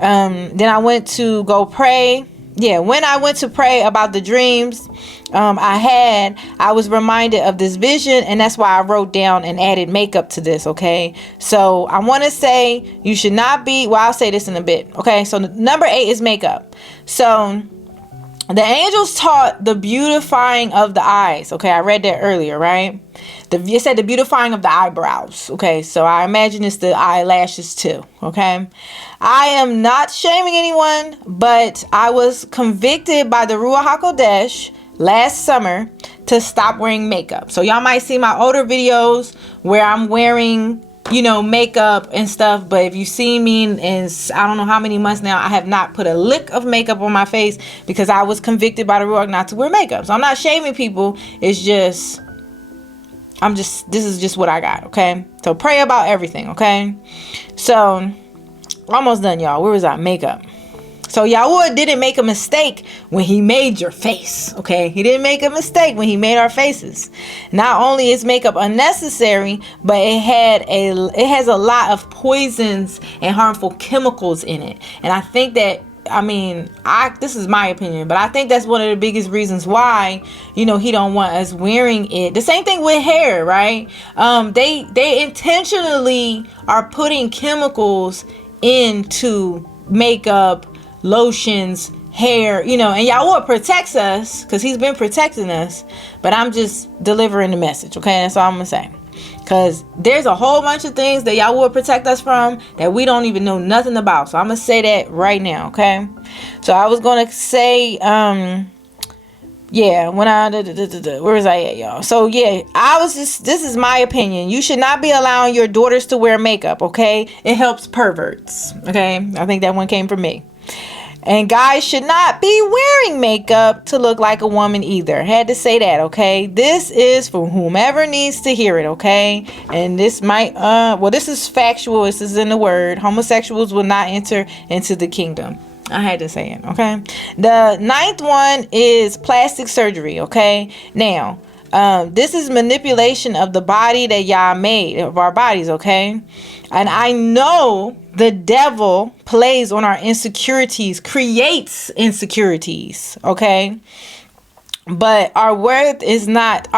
Then I went to go pray. Yeah, when I went to pray about the dreams I was reminded of this vision, and that's why I wrote down and added makeup to this, okay? So I want to say you should not be, I'll say this in a bit, okay? So number 8 is makeup. So the angels taught the beautifying of the eyes, okay? I read that earlier, right? It said the beautifying of the eyebrows, okay? So I imagine it's the eyelashes too, okay? I am not shaming anyone, but I was convicted by the Ruach HaKodesh last summer to stop wearing makeup. So y'all might see my older videos where I'm wearing makeup and stuff, but if you see me in I don't know how many months now, I have not put a lick of makeup on my face because I was convicted by the Ruach not to wear makeup. So I'm not shaming people. It's just this is just what I got, okay? So pray about everything, okay? So almost done, y'all. Where was I? Makeup. So Yahuah didn't make a mistake when he made your face, okay? He didn't make a mistake when he made our faces. Not only is makeup unnecessary, but it has a lot of poisons and harmful chemicals in it. And I think that, this is my opinion, but I think that's one of the biggest reasons why, he don't want us wearing it. The same thing with hair, right? They intentionally are putting chemicals into makeup, lotions, hair, and Yahuah protects us because he's been protecting us, but I'm just delivering the message, okay? That's all I'm gonna say, because there's a whole bunch of things that Yahuah protect us from that we don't even know nothing about. So I'm gonna say that right now, okay? So I was gonna say where was I at, y'all? So this is my opinion. You should not be allowing your daughters to wear makeup, okay? It helps perverts, okay? I think that one came from me. And guys should not be wearing makeup to look like a woman either. Had to say that, okay? This is for whomever needs to hear it, okay? And this might, this is factual. This is in the word. Homosexuals will not enter into the kingdom. I had to say it, okay? The 9th one is plastic surgery, okay? Now, this is manipulation of the body that Yah made, of our bodies, okay? And I know the devil plays on our insecurities, creates insecurities, okay? But our worth is not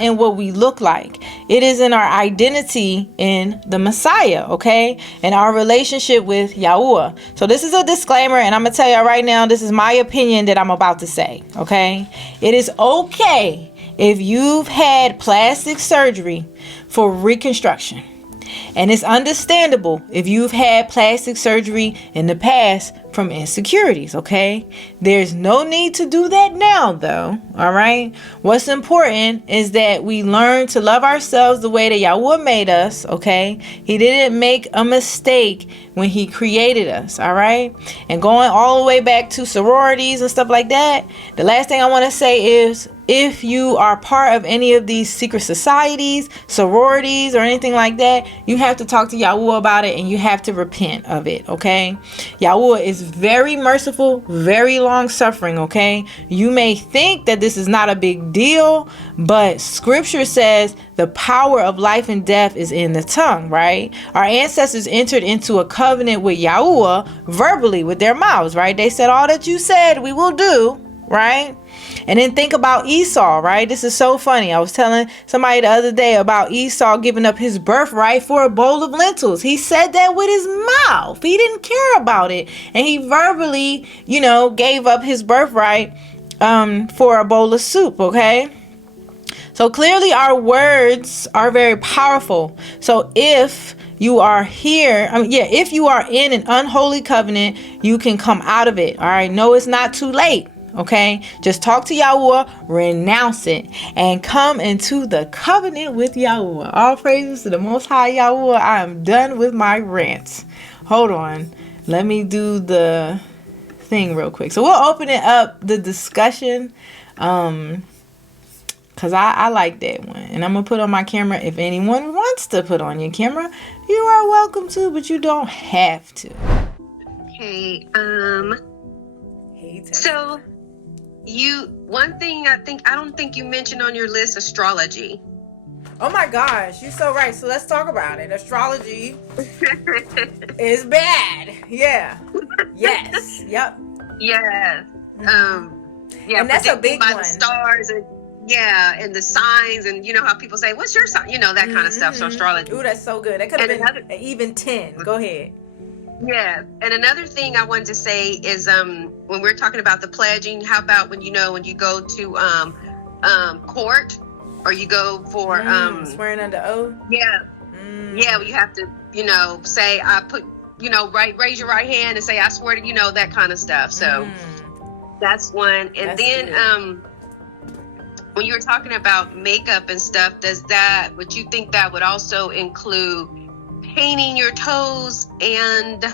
in what we look like. It is in our identity in the Messiah, okay? And our relationship with Yahuah. So this is a disclaimer, and I'm gonna tell y'all right now, this is my opinion that I'm about to say, okay? It is okay if you've had plastic surgery for reconstruction. And it's understandable if you've had plastic surgery in the past from insecurities, okay? There's no need to do that now, though, all right? What's important is that we learn to love ourselves the way that Yahuah made us, okay? He didn't make a mistake when he created us, all right? And going all the way back to sororities and stuff like that, the last thing I want to say is, if you are part of any of these secret societies, sororities, or anything like that, you have to talk to Yahuah about it and you have to repent of it, okay? Yahuah is very merciful, very long suffering, okay? You may think that this is not a big deal, but scripture says the power of life and death is in the tongue, right? Our ancestors entered into a covenant with Yahuah verbally with their mouths, right? They said, all that you said we will do, right? And then think about Esau, right? This is so funny. I was telling somebody the other day about Esau giving up his birthright for a bowl of lentils. He said that with his mouth. He didn't care about it. And he verbally, gave up his birthright for a bowl of soup, okay? So clearly our words are very powerful. So if you are here, if you are in an unholy covenant, you can come out of it. All right. No, it's not too late. Okay, just talk to Yahuah, renounce it, and come into the covenant with Yahuah. All praises to the Most High Yahuah. I am done with my rants. Hold on, let me do the thing real quick. So we'll open it up, the discussion, because I like that one, and I'm gonna put on my camera. If anyone wants to put on your camera, you are welcome to, but you don't have to. Okay. So. One thing I don't think you mentioned on your list, astrology. Oh my gosh, you're so right. So let's talk about it. Astrology is bad. Yeah. Yes. Yep. Yes. Mm-hmm. And that's a big one. The stars and and the signs, and you know how people say, "What's your sign?" That kind of stuff. So astrology. Ooh, that's so good. That could have been an even 10. Go ahead. Yeah, and another thing I wanted to say is when we're talking about the pledging, how about when you go to court, or you go for swearing under oath? Yeah, you have to say I put raise your right hand and say I swear to that kind of stuff. So that's one. And that's then good. When you were talking about makeup and stuff, would you think that would also include painting your toes and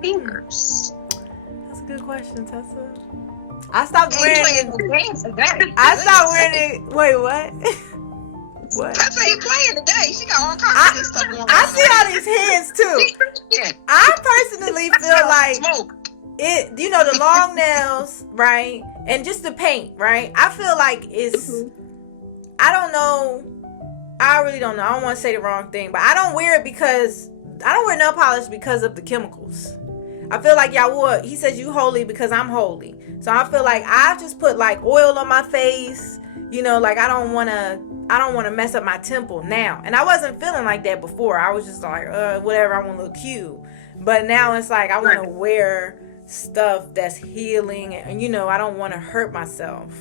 fingers? That's a good question, Tessa. I stopped wearing it. I stopped wearing it. Wait, what? What? That's how you playing today. She got all kinds of good stuff going on. I see all these hands too. I personally feel like smoke. it, you know, the long nails, right? And just the paint, right? I feel like it's, I don't know. I really don't know. I don't want to say the wrong thing, but I don't wear it because, I don't wear nail polish because of the chemicals. I feel like Yahuah, he says you holy because I'm holy. So I feel like I just put like oil on my face, you know, like I don't want to mess up my temple now. And I wasn't feeling like that before. I was just like, whatever, I want to look cute. But now it's like I want to wear stuff that's healing, and you know, I don't want to hurt myself.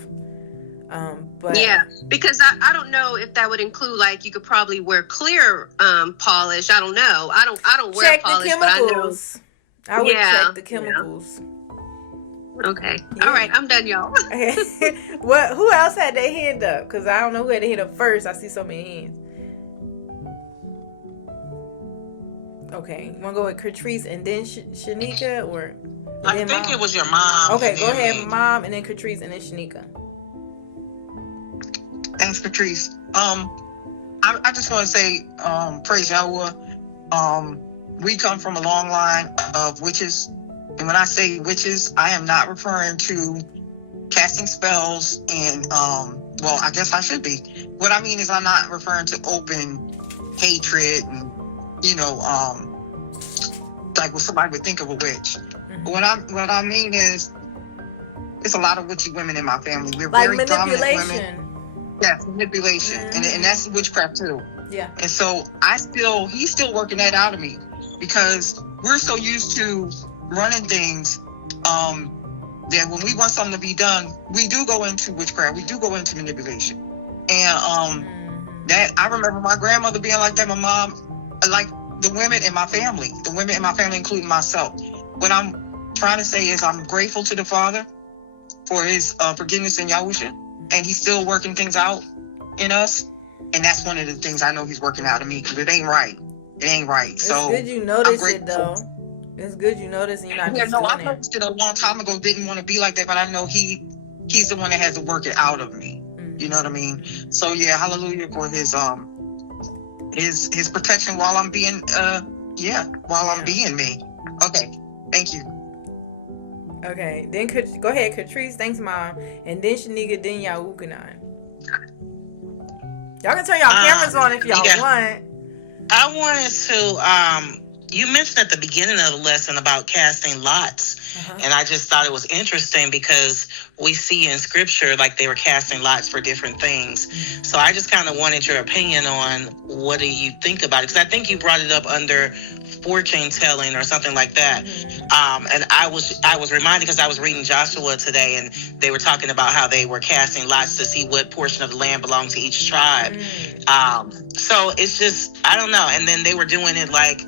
But yeah, because I don't know if that would include, like, you could probably wear clear polish. I don't know. I don't wear check polish, the chemicals. But I would check the chemicals. Yeah. Okay. All right, I'm done, y'all. What? Who else had their hand up? Because I don't know who had their hand up first. I see so many hands. Okay, you want to go with Catrice and then Shanika, or? I think Mom? It was your mom. Okay, go ahead, Mom, and then Catrice, and then Shanika. Thanks, Catrice. I just want to say, praise Yahuah. We come from a long line of witches, and when I say witches, I am not referring to casting spells and well, I guess I should be. What I mean is, I'm not referring to open hatred and, you know, like what somebody would think of a witch. Mm-hmm. What I mean is, there's a lot of witchy women in my family. We're like very dominant women. Yes, manipulation, mm-hmm. and that's witchcraft too. Yeah. And so he's still working that out of me, because we're so used to running things that when we want something to be done, we do go into witchcraft. We do go into manipulation, and that I remember my grandmother being like that. My mom, like. The women in my family, including myself. What I'm trying to say is I'm grateful to the Father for his forgiveness in Yahusha, and he's still working things out in us. And that's one of the things I know he's working out of me, because it ain't right. It ain't right. It's good you notice it, though. It's good you notice, and you're not just doing it. I noticed it a long time ago, didn't want to be like that, but I know he's the one that has to work it out of me. Mm-hmm. You know what I mean? So yeah, hallelujah for his protection while I'm being I'm being me. Okay, thank you. Okay, then go ahead, Catrice. Thanks, Mom, and then Shanika, then Yahuah. Y'all can turn y'all cameras on if y'all want. I wanted to you mentioned at the beginning of the lesson about casting lots, and I just thought it was interesting because we see in scripture like they were casting lots for different things. So I just kind of wanted your opinion on what do you think about it, because I think you brought it up under fortune telling or something like that. And I was reminded, because I was reading Joshua today, and they were talking about how they were casting lots to see what portion of the land belonged to each tribe. So it's just, I don't know. And then they were doing it like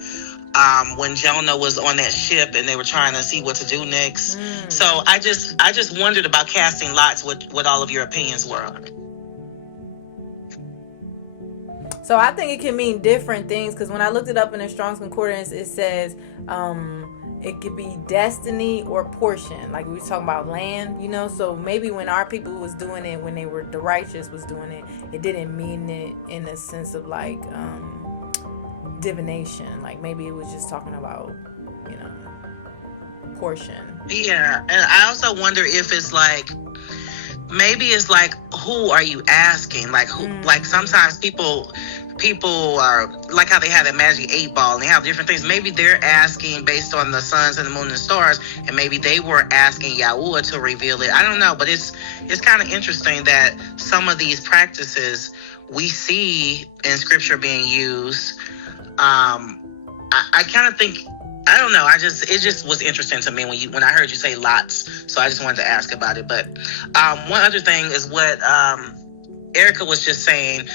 when Jonah was on that ship and they were trying to see what to do next. So I just wondered about casting lots, what all of your opinions were on it. So I think it can mean different things, because when I looked it up in the Strong's Concordance, it says it could be destiny or portion, like we were talking about land, you know. So maybe when our people was doing it, when they were the righteous was doing it, it didn't mean it in the sense of like divination. Like maybe it was just talking about, you know, portion. Yeah, and I also wonder if it's like, maybe it's like, who are you asking? Like who? Like sometimes people are like how they have that magic 8 ball and they have different things. Maybe they're asking based on the suns and the moon and the stars, and maybe they were asking Yahuah to reveal it. I don't know, but it's kind of interesting that some of these practices we see in scripture being used. I kind of think, I don't know. It just was interesting to me when I heard you say lots. So I just wanted to ask about it. But one other thing is what Erica was just saying.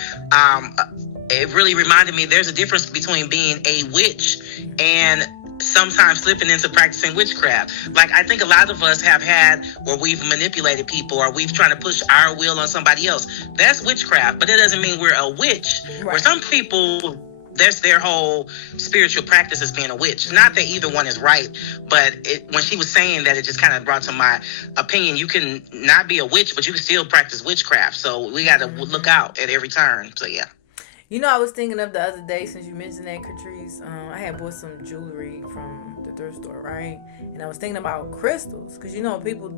It really reminded me there's a difference between being a witch and sometimes slipping into practicing witchcraft. Like I think a lot of us have had where we've manipulated people or we've tried to push our will on somebody else. That's witchcraft, but it doesn't mean we're a witch. Right. Where some people, that's their whole spiritual practice as being a witch. Not that either one is right, but when she was saying that, it just kind of brought to my opinion, you can not be a witch, but you can still practice witchcraft. So we got to look out at every turn. So yeah. You know, I was thinking of the other day, since you mentioned that, Catrice, I had bought some jewelry from the the thrift store, right? And I was thinking about crystals, because you know people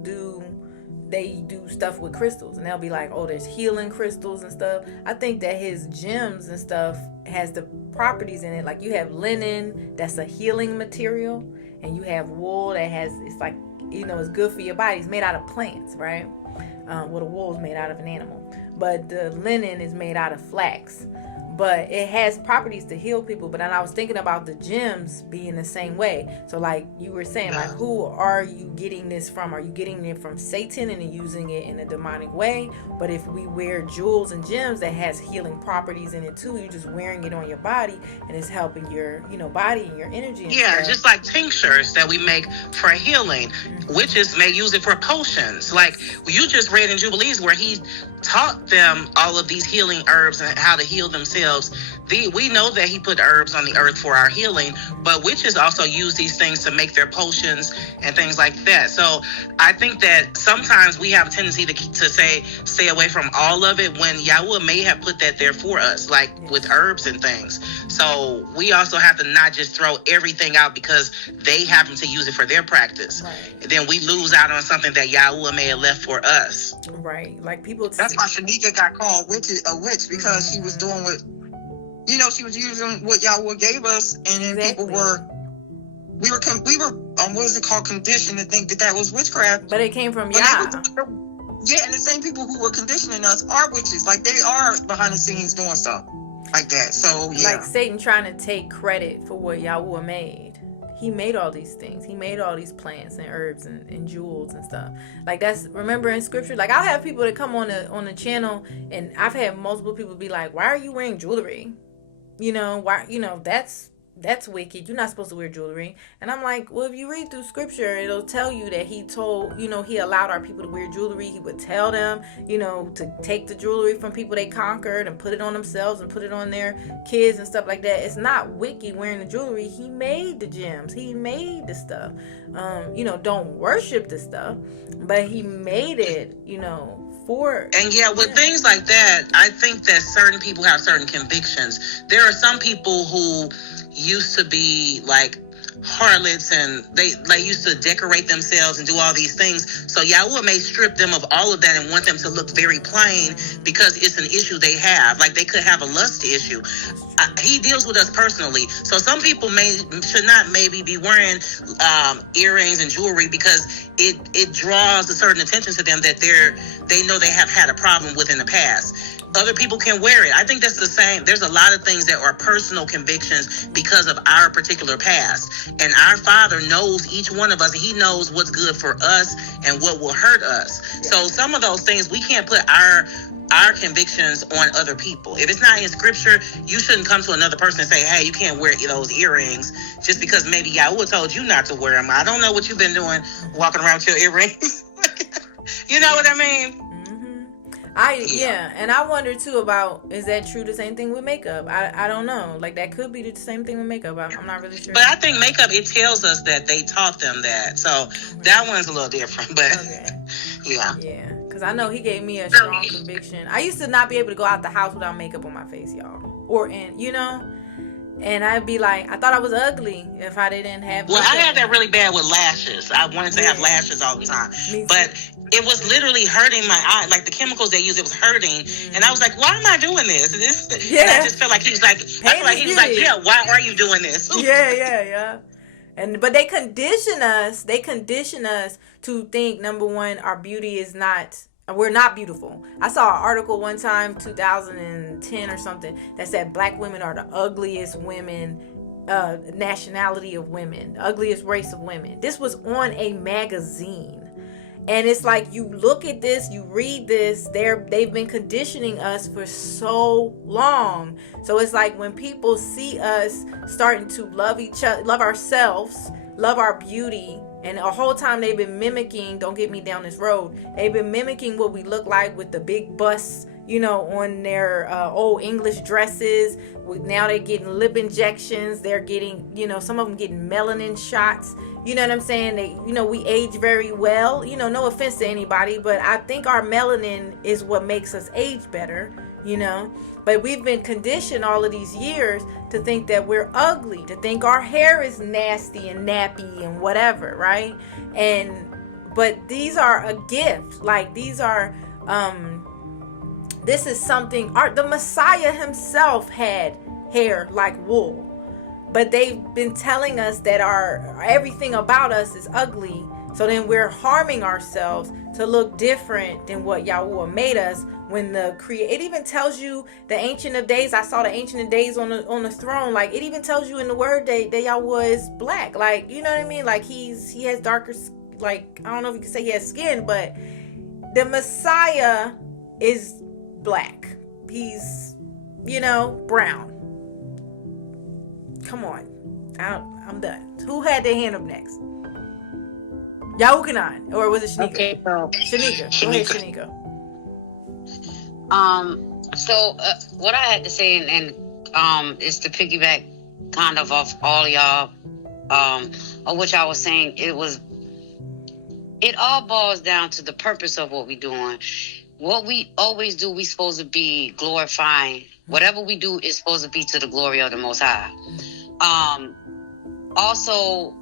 they do stuff with crystals, and they'll be like, oh, there's healing crystals and stuff. I think that his gems and stuff has the properties in it. Like you have linen, that's a healing material, and you have wool that it's like, you know, it's good for your body. It's made out of plants, right? Well, the wool is made out of an animal, but the linen is made out of flax. But it has properties to heal people. But then I was thinking about the gems being the same way. So like you were saying, like, who are you getting this from? Are you getting it from Satan and using it in a demonic way? But if we wear jewels and gems that has healing properties in it too, you're just wearing it on your body and it's helping your, you know, body and your energy. And stuff. Just like tinctures that we make for healing. Witches may use it for potions. Like you just read in Jubilees where he taught them all of these healing herbs and how to heal themselves. We know that he put herbs on the earth for our healing, but witches also use these things to make their potions and things like that. So I think that sometimes we have a tendency to say stay away from all of it, when Yahuah may have put that there for us, like with herbs and things. So we also have to not just throw everything out because they happen to use it for their practice. Right. Then we lose out on something that Yahuah may have left for us. Right. Like people. That's why Shanika got called a witch, because she was doing what, you know, she was using what Yahuah gave us, and then people we were what is it called, conditioned to think that was witchcraft. But it came from Yah. Yeah, and the same people who were conditioning us are witches. Like they are behind the scenes doing stuff like that. So yeah, like Satan trying to take credit for what Yahuah made. He made all these things. He made all these plants and herbs and jewels and stuff. Like that's, remember in scripture, like I'll have people that come on the channel, and I've had multiple people be like, why are you wearing jewelry? You know, why, you know, that's wicked. You're not supposed to wear jewelry. And I'm like, well, if you read through scripture, it'll tell you that he told, you know, he allowed our people to wear jewelry. He would tell them, you know, to take the jewelry from people they conquered and put it on themselves and put it on their kids and stuff like that. It's not wicked wearing the jewelry. He made the gems. He made the stuff. You know, don't worship the stuff, but he made it, you know, with things like that, I think that certain people have certain convictions. There are some people who used to be like harlots, and they used to decorate themselves and do all these things. So Yahuah may strip them of all of that and want them to look very plain because it's an issue they have. Like they could have a lust issue. He deals with us personally. So some people should not maybe be wearing earrings and jewelry because it draws a certain attention to them that they know they have had a problem with in the past. Other people can wear it. I think that's the same. There's a lot of things that are personal convictions because of our particular past. And our Father knows each one of us. And he knows what's good for us and what will hurt us. Yeah. So some of those things, we can't put our convictions on other people. If it's not in scripture, you shouldn't come to another person and say, hey, you can't wear those earrings just because maybe Yahuah told you not to wear them. I don't know what you've been doing walking around with your earrings. You know what I mean? And I wonder too about, is that true, the same thing with makeup? I don't know. Like that could be the same thing with makeup. I'm not really sure. But I think makeup, it tells us that they taught them that. So that one's a little different. But yeah. Because I know he gave me a strong conviction. I used to not be able to go out the house without makeup on my face, y'all. And I'd be like, I thought I was ugly if I didn't have makeup. Well, I had that really bad with lashes. I wanted to have lashes all the time. But it was literally hurting my eye. Like the chemicals they used, it was hurting. And I was like, why am I doing this? And I just felt like he was like, yeah, why are you doing this? Yeah. But they condition us to think, number one, our beauty is not, we're not beautiful. I saw an article one time, 2010 or something, that said black women are the ugliest nationality of women, the ugliest race of women. This was on a magazine. And it's like, you look at this, you read this, they've been conditioning us for so long. So it's like when people see us starting to love each other, love ourselves, love our beauty, and the whole time they've been mimicking, don't get me down this road, they've been mimicking what we look like with the big busts, on their old English dresses. Now they're getting lip injections. They're getting, some of them getting melanin shots. You know what I'm saying? They, we age very well. No offense to anybody, but I think our melanin is what makes us age better, But we've been conditioned all of these years to think that we're ugly, to think our hair is nasty and nappy and whatever, right? But these are a gift. Like, these are, this is something, the Messiah himself had hair like wool. But they've been telling us that everything about us is ugly. So then we're harming ourselves to look different than what Yahuah made us. When it even tells you the Ancient of Days. I saw the Ancient of Days on the throne. Like, it even tells you in the word that Yahuah is black. Like, you know what I mean? Like, he has darker, like, I don't know if you can say he has skin, but the Messiah is black. He's, brown. Come on. I'm done. Who had their hand up next? Yahuah, or was it Shanika? Okay, so Shanika. Go ahead, Shanika. So what I had to say, and is to piggyback kind of off all y'all, of which I was saying, it all boils down to the purpose of what we're doing. What we always do, we're supposed to be glorifying. Whatever we do is supposed to be to the glory of the Most High. Also,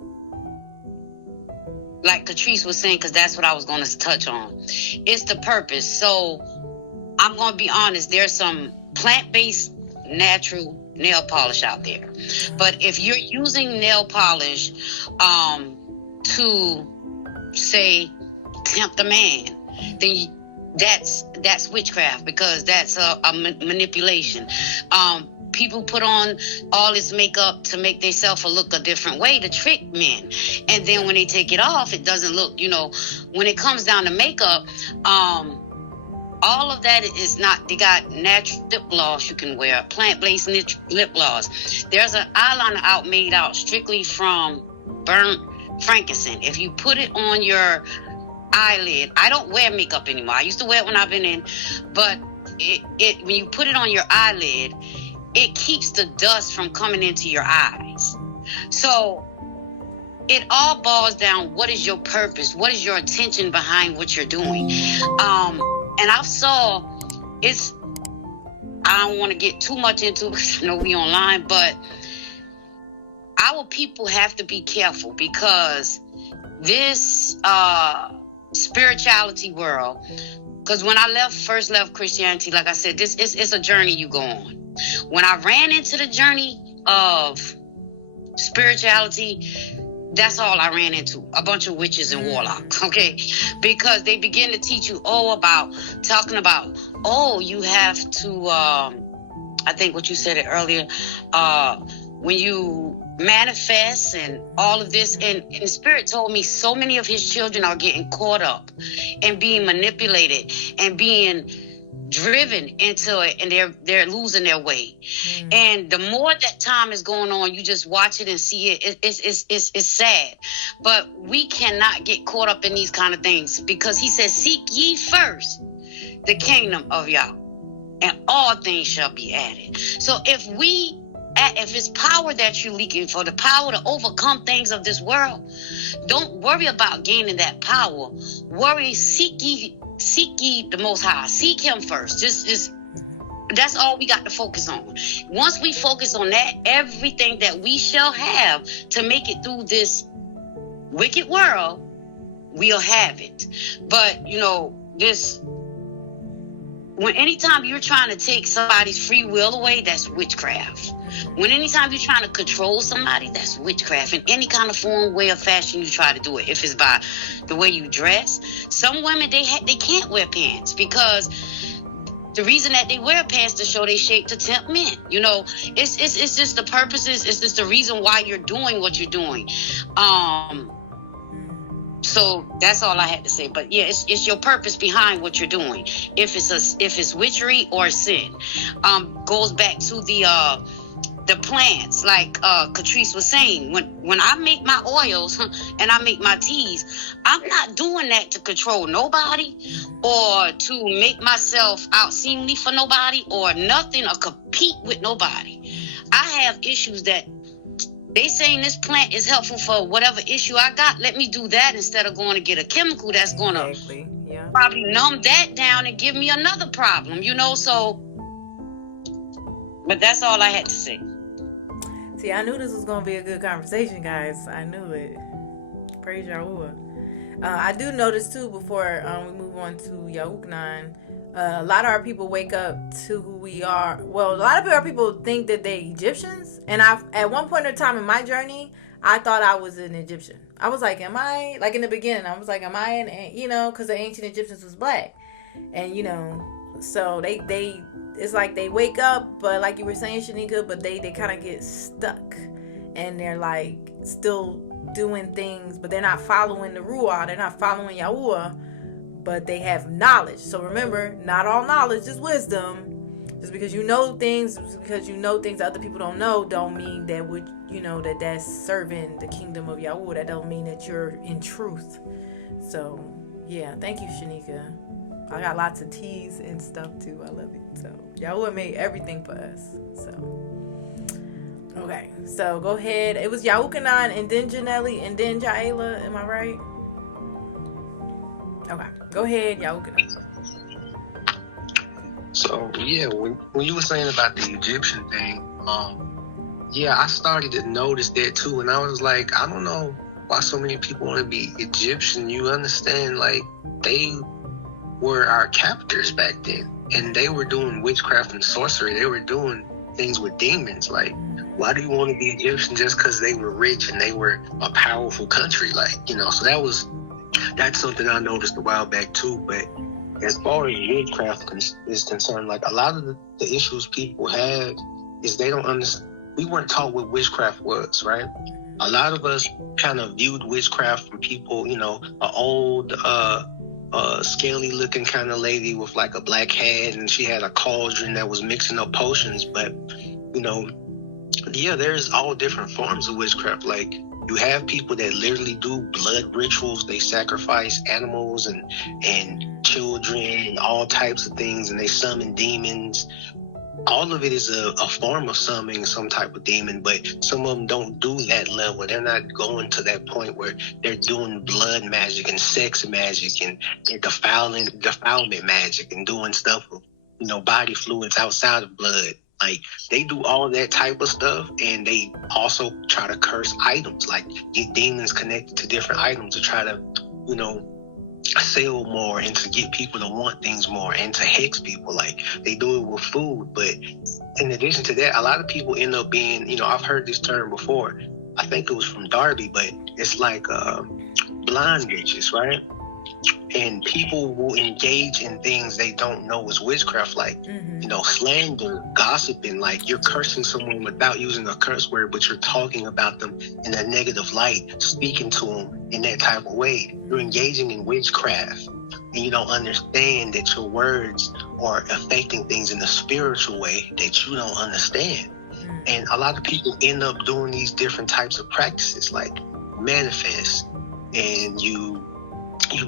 like Catrice was saying, because that's what I was going to touch on, it's the purpose. So I'm going to be honest, there's some plant-based natural nail polish out there. But if you're using nail polish to, say, tempt a man, then that's witchcraft, because that's a manipulation. People put on all this makeup to make themselves look a different way to trick men. And then when they take it off, it doesn't look, when it comes down to makeup, all of that is not, they got natural lip gloss you can wear, plant-based lip gloss. There's an eyeliner out made out strictly from burnt frankincense. If you put it on your eyelid, I don't wear makeup anymore. I used to wear it when I've been in, but when you put it on your eyelid, it keeps the dust from coming into your eyes. So it all boils down, what is your purpose? What is your intention behind what you're doing? And I saw, I don't want to get too much into it because I know we online, but our people have to be careful, because this spirituality world, because when I first left Christianity, like I said, it's a journey you go on. When I ran into the journey of spirituality, that's all I ran into. A bunch of witches and warlocks, okay? Because they begin to teach you, you have to, I think what you said it earlier, when you manifest and all of this, and Spirit told me so many of his children are getting caught up and being manipulated and being driven into it, and they're losing their way. And the more that time is going on, you just watch it and see it. It's sad, but we cannot get caught up in these kind of things, because he says, seek ye first the kingdom of Yah, and all things shall be added. So if it's power that you're leaking for, the power to overcome things of this world, don't worry about gaining that power. Seek ye the Most High. Seek him first. Just that's all we got to focus on. Once we focus on that, everything that we shall have to make it through this wicked world, we'll have it. But anytime you're trying to take somebody's free will away, that's witchcraft. Anytime you're trying to control somebody, that's witchcraft. In any kind of form, way, or fashion you try to do it. If it's by the way you dress. Some women, they can't wear pants, because the reason that they wear pants to show their shape to tempt men. It's just the purposes. It's just the reason why you're doing what you're doing. So that's all I had to say. But yeah, it's your purpose behind what you're doing. If it's witchery or sin, goes back to the plants, like Catrice was saying. When I make my oils and I make my teas, I'm not doing that to control nobody or to make myself out seemly for nobody or nothing, or compete with nobody. I have issues that they saying this plant is helpful for whatever issue I got. Let me do that instead of going to get a chemical that's going to probably numb that down and give me another problem, So But that's all I had to say. See, I knew this was going to be a good conversation, guys. I knew it. Praise Yahuah. I do notice, too, before we move on to Yahuah, a lot of our people wake up to who we are. Well, a lot of our people think that they're Egyptians. And at one point in time in my journey, I thought I was an Egyptian. I was like, am I? Like in the beginning, I was like, am I an, because the ancient Egyptians was black. And, so they it's like they wake up, but like you were saying, Shanika, but they kind of get stuck. And they're like still doing things, but they're not following the Ruah. They're not following Yahuah, but they have knowledge. So remember, not all knowledge is wisdom. Just because you know things, that other people don't know, don't mean that that's serving the kingdom of Yahuah. That don't mean that you're in truth. So yeah, thank you, Shanika. I got lots of teas and stuff too. I love it. So Yahuah made everything for us. So okay, so go ahead. It was Yahuah and then Janelli and then Jaela. Am I right? Okay, go ahead, Yahuah. So yeah, when you were saying about the Egyptian thing, yeah, I started to notice that too, and I was like, I don't know why so many people want to be Egyptian. You understand, like they were our captors back then, and they were doing witchcraft and sorcery. They were doing things with demons. Like, why do you want to be Egyptian just because they were rich and they were a powerful country? Like, so that's something I noticed a while back too. But as far as witchcraft is concerned, like a lot of the issues people have is they don't understand. We weren't taught what witchcraft was, right? A lot of us kind of viewed witchcraft from people, an old, scaly looking kind of lady with like a black hat, and she had a cauldron that was mixing up potions. But, yeah, there's all different forms of witchcraft. Like, you have people that literally do blood rituals. They sacrifice animals and children and all types of things, and they summon demons. All of it is a form of summoning some type of demon, but some of them don't do that level. They're not going to that point where they're doing blood magic and sex magic and defilement magic and doing stuff with, body fluids outside of blood. Like, they do all that type of stuff, and they also try to curse items, like get demons connected to different items to try to, sell more and to get people to want things more and to hex people. Like, they do it with food. But in addition to that, a lot of people end up being, I've heard this term before. I think it was from Darby, but it's like blind witches, right? And people will engage in things they don't know is witchcraft, like, slander, gossiping, like you're cursing someone without using a curse word, but you're talking about them in a negative light, speaking to them in that type of way. You're engaging in witchcraft, and you don't understand that your words are affecting things in a spiritual way that you don't understand. And a lot of people end up doing these different types of practices, like manifest, and you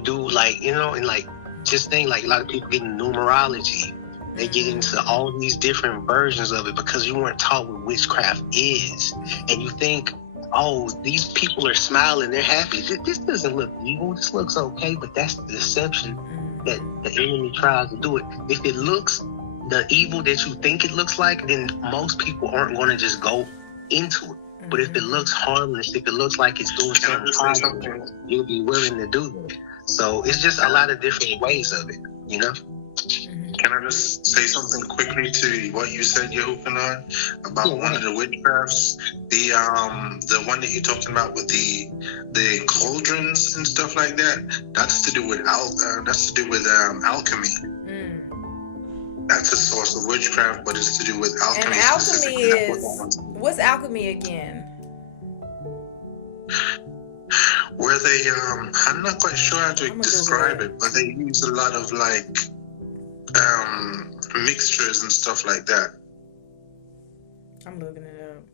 do like, and like just think like a lot of people get into numerology. They get into all these different versions of it because you weren't taught what witchcraft is. And you think, oh, these people are smiling, they're happy. This doesn't look evil. This looks okay, but that's the deception that the enemy tries to do it. If it looks the evil that you think it looks like, then most people aren't going to just go into it. But if it looks harmless, if it looks like it's doing something positive, you'll be willing to do that. So it's just a lot of different ways of it, Can I just say something quickly to what you said, Yahuah, about one of the witchcrafts, the one that you're talking about with the cauldrons and stuff like that? That's to do with alchemy. That's a source of witchcraft, but it's to do with alchemy. And alchemy is, what's alchemy again? Where they, I'm not quite sure how to describe it, but they use a lot of like mixtures and stuff like that. I'm looking it up.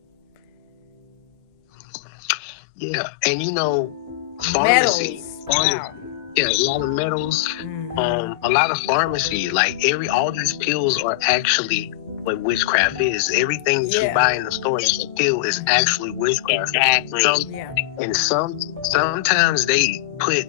Yeah, and pharmacy. Wow. Yeah, a lot of metals. A lot of pharmacy. Like all these pills are actually what witchcraft is. Everything that you buy in the store as a pill is actually witchcraft. Exactly. And sometimes they put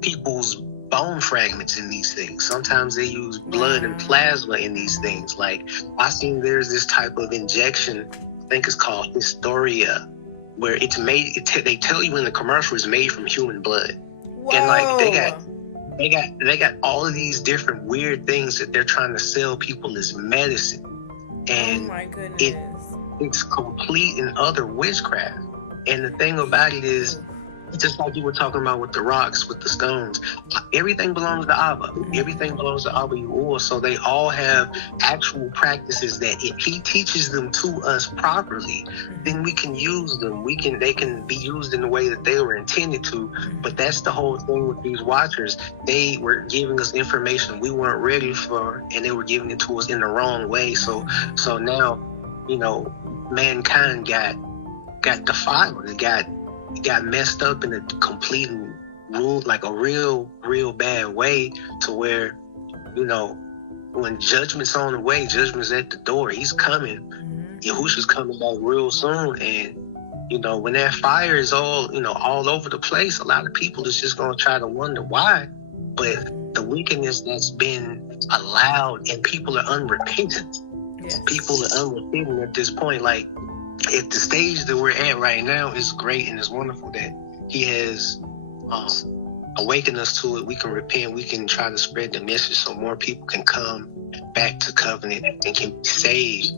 people's bone fragments in these things. Sometimes they use blood and plasma in these things. Like, I seen there's this type of injection, I think it's called Historia, where it's made, they tell you in the commercial it's made from human blood. Whoa. And like they got all of these different weird things that they're trying to sell people as medicine. And oh my goodness. It's complete and utter witchcraft. And the thing about it is, just like you were talking about with the rocks, with the stones, everything belongs to Abba. Everything belongs to Abba Yahuah. So they all have actual practices that if he teaches them to us properly, then we can use them. They can be used in the way that they were intended to. But that's the whole thing with these watchers. They were giving us information we weren't ready for, and they were giving it to us in the wrong way. So now, you know, mankind got defiled. It got messed up in a complete like a real bad way, to where, you know, when judgment's on the way, judgment's at the door. He's coming. Yahusha's coming back real soon. And, you know, when that fire is all over the place, a lot of people is just going to try to wonder why. But the wickedness that's been allowed, and people are unrepentant. Yes. People are unrepentant at this point. Like, at the stage that we're at right now is great, and it's wonderful that he has awakened us to it. We can repent. We can try to spread the message so more people can come back to covenant and can be saved.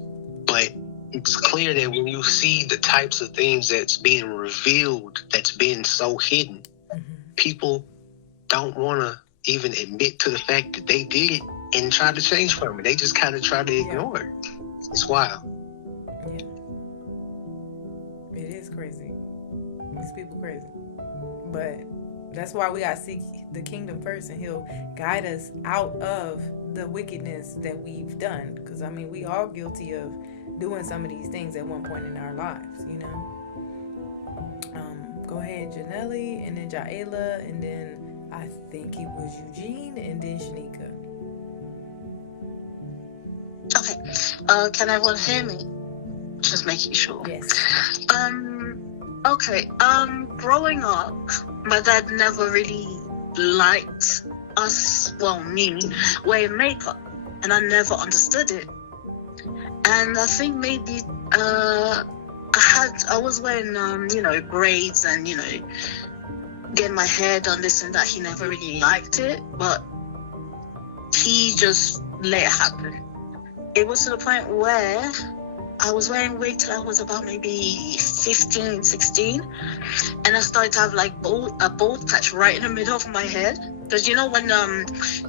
But it's clear that when you see the types of things that's being revealed, that's been so hidden, people don't want to even admit to the fact that they did it and try to change from it. They just kind of try to ignore it. It's wild. It is crazy. These people crazy. But that's why we gotta seek the kingdom first, and he'll guide us out of the wickedness that we've done. Because, I mean, we all guilty of doing some of these things at one point in our lives, you know. Go ahead, Janelle, and then Jaela, and then I think it was Eugene, and then Shanika. Okay. Can everyone hear me? Just making sure. Yes. Okay. Growing up, my dad never really liked us, me, wearing makeup, and I never understood it. And I think maybe I was wearing braids and getting my hair done, this and that. He never really liked it, but he just let it happen. It was to the point where I was wearing wig till I was about maybe 15, 16. And I started to have like a bald patch right in the middle of my head. Because when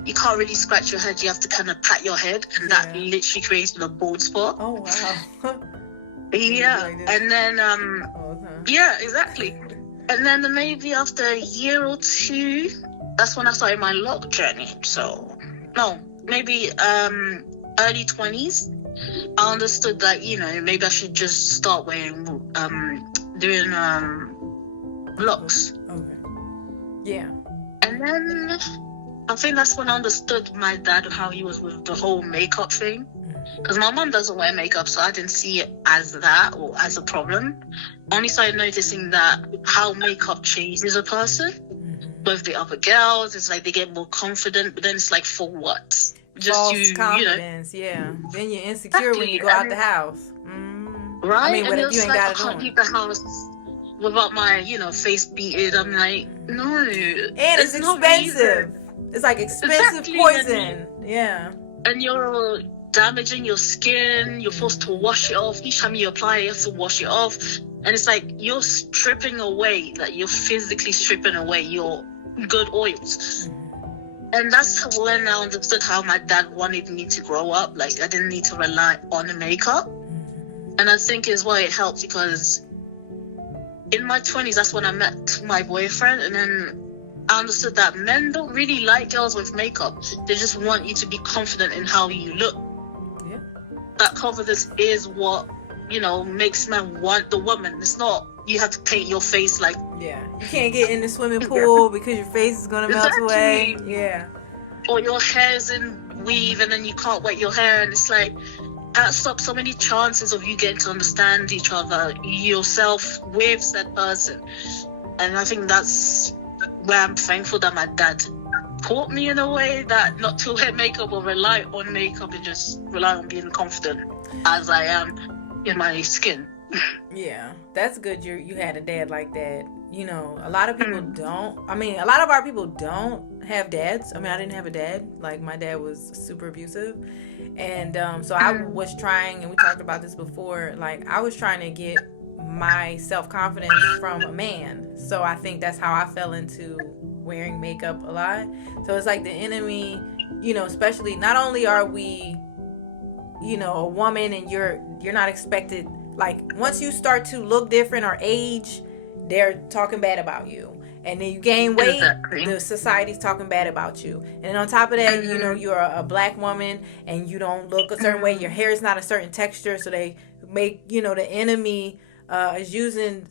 you can't really scratch your head, you have to kind of pat your head. And that literally created a bald spot. Oh, wow. Yeah. And then, yeah, exactly. And then maybe after a year or two, that's when I started my lock journey. So, no, maybe early 20s. I understood that, maybe I should just start wearing, doing locks. Okay. Yeah. And then I think that's when I understood my dad, how he was with the whole makeup thing. Because my mom doesn't wear makeup, so I didn't see it as that or as a problem. I only started noticing that how makeup changes a person. With the other girls, it's like they get more confident, but then it's like, for what? Just false confidence, yeah. Then you're insecure when you go out the house. Right? I mean, and if you ain't got it I can't on. leave the house without my, face beaten. I'm like, no. And it's expensive. It's like expensive poison. Yeah. And you're damaging your skin. You're forced to wash it off. Each time you apply it, you have to wash it off. And it's like you're stripping away, like you're physically stripping away your good oils. And that's when I understood how my dad wanted me to grow up. Like, I didn't need to rely on the makeup. And I think is why it helped, because in my 20s, that's when I met my boyfriend. And then I understood that men don't really like girls with makeup. They just want you to be confident in how you look. Yeah. That confidence is what, makes men want the woman. It's not you have to paint your face like... Yeah. You can't get in the swimming pool because your face is going to melt away. Yeah. Or your hair's in weave and then you can't wet your hair. And it's like, that stops so many chances of you getting to understand each other, yourself with that person. And I think that's where I'm thankful that my dad taught me in a way that not to wear makeup or rely on makeup and just rely on being confident as I am in my skin. Yeah, that's good. You had a dad like that. You know, a lot of people don't. I mean, a lot of our people don't have dads. I mean, I didn't have a dad. Like, my dad was super abusive. And so I was trying, and we talked about this before, like, I was trying to get my self-confidence from a man. So I think that's how I fell into wearing makeup a lot. So it's like the enemy, you know, especially, not only are we, you know, a woman, and you're not expected, like, once you start to look different or age, they're talking bad about you. And then you gain weight, the society's talking bad about you. And on top of that, you know, you're a black woman and you don't look a certain way. Your hair is not a certain texture. So they make, you know, the enemy is using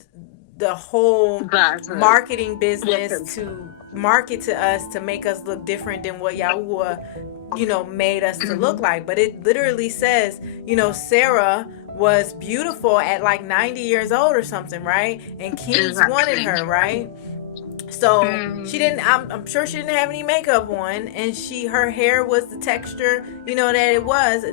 the whole marketing business to market to us to make us look different than what Yahuah, you know, made us to look like. But it literally says, you know, Sarah was beautiful at like 90 years old or something, right? And kings wanted her, right? So she didn't, I'm sure she didn't have any makeup on, and her hair was the texture, you know, that it was.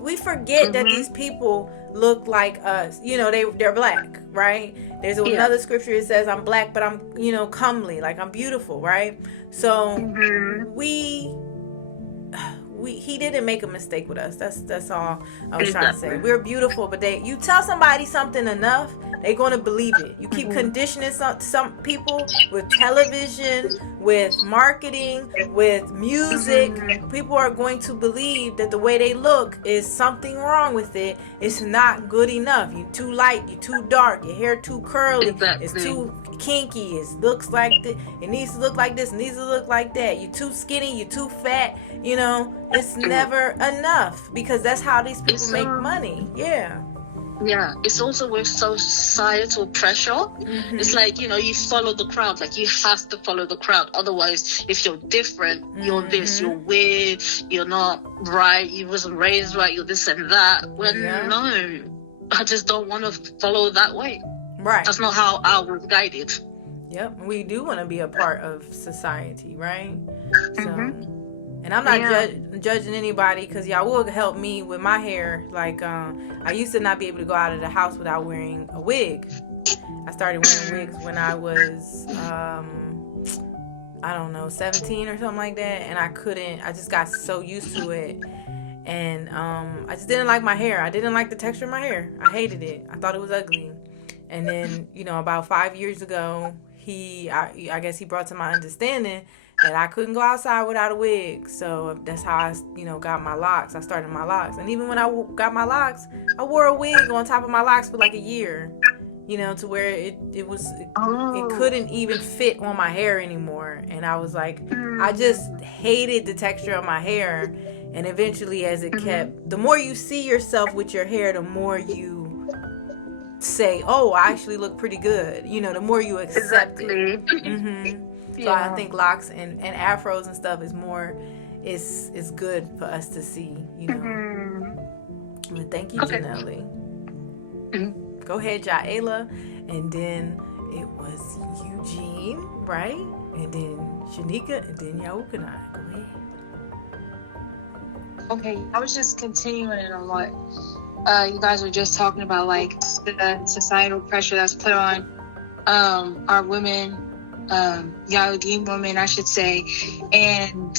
We forget that these people look like us, you know, they're black, right? There's another scripture that says, I'm black, but I'm, you know, comely, like I'm beautiful, right? So he didn't make a mistake with us. That's all I was trying to say. We're beautiful, but you tell somebody something enough, they're going to believe it. You keep conditioning some people with television, with marketing, with music. People are going to believe that the way they look is something wrong with it. It's not good enough. You're too light. You're too dark. Your hair too curly. It's too kinky. It looks like this. It needs to look like this. It needs to look like that. You're too skinny. You're too fat. You know, it's never enough, because that's how these people make money. Yeah, it's also with societal pressure. It's like, you know, you follow the crowd. Like, you have to follow the crowd. Otherwise, if you're different, you're this, you're weird, you're not right, you wasn't raised right, you're this and that. Well, no, I just don't want to follow that way. Right. That's not how I was guided. Yep, we do want to be a part of society, right? So... And I'm not judging anybody, because Yahuah helped me with my hair. Like, I used to not be able to go out of the house without wearing a wig. I started wearing wigs when I was, I don't know, 17 or something like that. And I just got so used to it. And I just didn't like my hair. I didn't like the texture of my hair. I hated it. I thought it was ugly. And then, you know, about 5 years ago, I guess he brought to my understanding that I couldn't go outside without a wig. So that's how I, you know, got my locks. I started my locks. And even when I got my locks, I wore a wig on top of my locks for like a year, you know, to where it couldn't even fit on my hair anymore. And I was like, I just hated the texture of my hair. And eventually, as it kept, the more you see yourself with your hair, the more you say, oh, I actually look pretty good. You know, the more you accept it. So I think locks and afros and stuff is good for us to see, you know. But thank you, Janelle. Go ahead, Jaela. And then it was Eugene, right? And then Shanika, and then Yahuah. Go ahead. Okay, I was just continuing on what you guys were just talking about, like the societal pressure that's put on our women. Yahudim women, I should say, and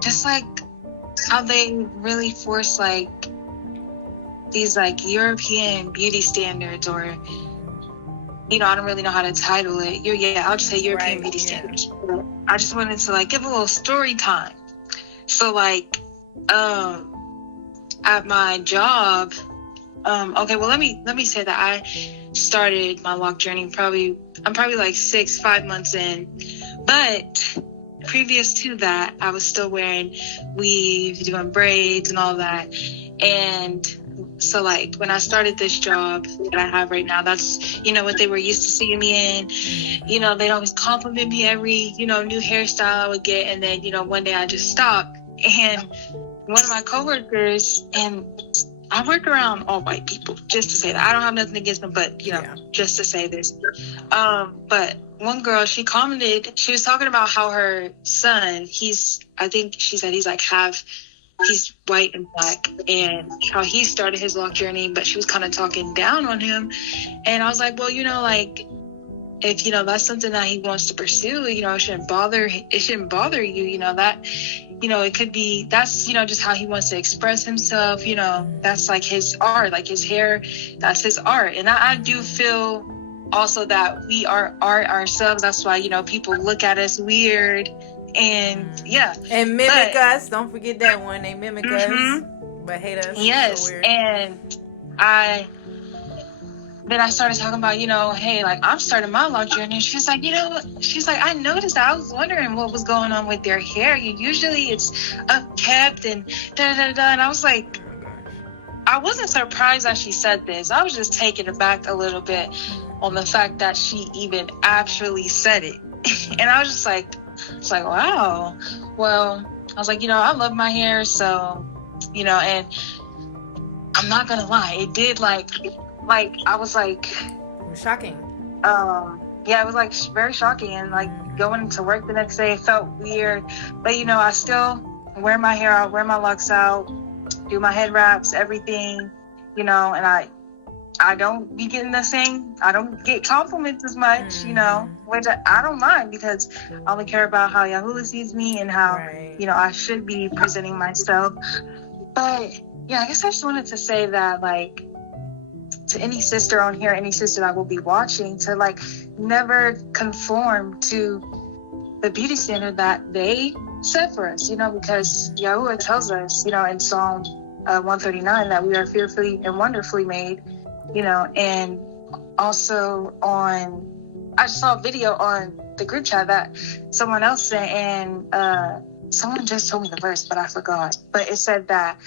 just like how they really force like these like European beauty standards, or you know, I don't really know how to title it. I'll just say European beauty standards. I just wanted to like give a little story time. So like at my job, okay, well let me say that I started my lock journey I'm probably like 5 months in, but previous to that I was still wearing weaves, doing braids and all that. And so like when I started this job that I have right now, that's, you know, what they were used to seeing me in. You know, they'd always compliment me every, you know, new hairstyle I would get. And then, you know, one day I just stopped, and one of my coworkers, and I work around all white people, just to say that. I don't have nothing against them, but, you know, just to say this. But one girl, she commented, she was talking about how her son, I think she said he's like he's white and black, and how he started his lock journey, but she was kind of talking down on him. And I was like, well, you know, like, if, you know, that's something that he wants to pursue, you know, it shouldn't bother you, you know, that, you know, it could be, that's, you know, just how he wants to express himself, you know, that's like his art, like his hair, that's his art. And I do feel also that we are art ourselves. That's why, you know, people look at us weird and and mimic us. Don't forget that one. They mimic us but hate us. Yes. So weird. And then I started talking about, you know, hey, like, I'm starting my lock journey. And she's like, you know what? She's like, I noticed that. I was wondering what was going on with their hair. Usually it's upkept and da-da-da-da. And I was like, I wasn't surprised that she said this. I was just taken aback a little bit on the fact that she even actually said it. And I was just like, it's like, wow. Well, I was like, you know, I love my hair. So, you know, and I'm not going to lie. It did, like, I was like, it was shocking. Yeah, it was like very shocking, and like going to work the next day, it felt weird. But you know, I still wear my hair out, wear my locks out, do my head wraps, everything, you know. And I don't be getting I don't get compliments as much, you know, which I don't mind, because I only care about how Yahuah sees me and how you know I should be presenting myself. But yeah, I guess I just wanted to say that, like, to any sister on here, any sister that will be watching, to like never conform to the beauty standard that they set for us, you know, because Yahuah tells us, you know, in Psalm 139 that we are fearfully and wonderfully made, you know. And also I saw a video on the group chat that someone else sent, and someone just told me the verse, but I forgot. But it said that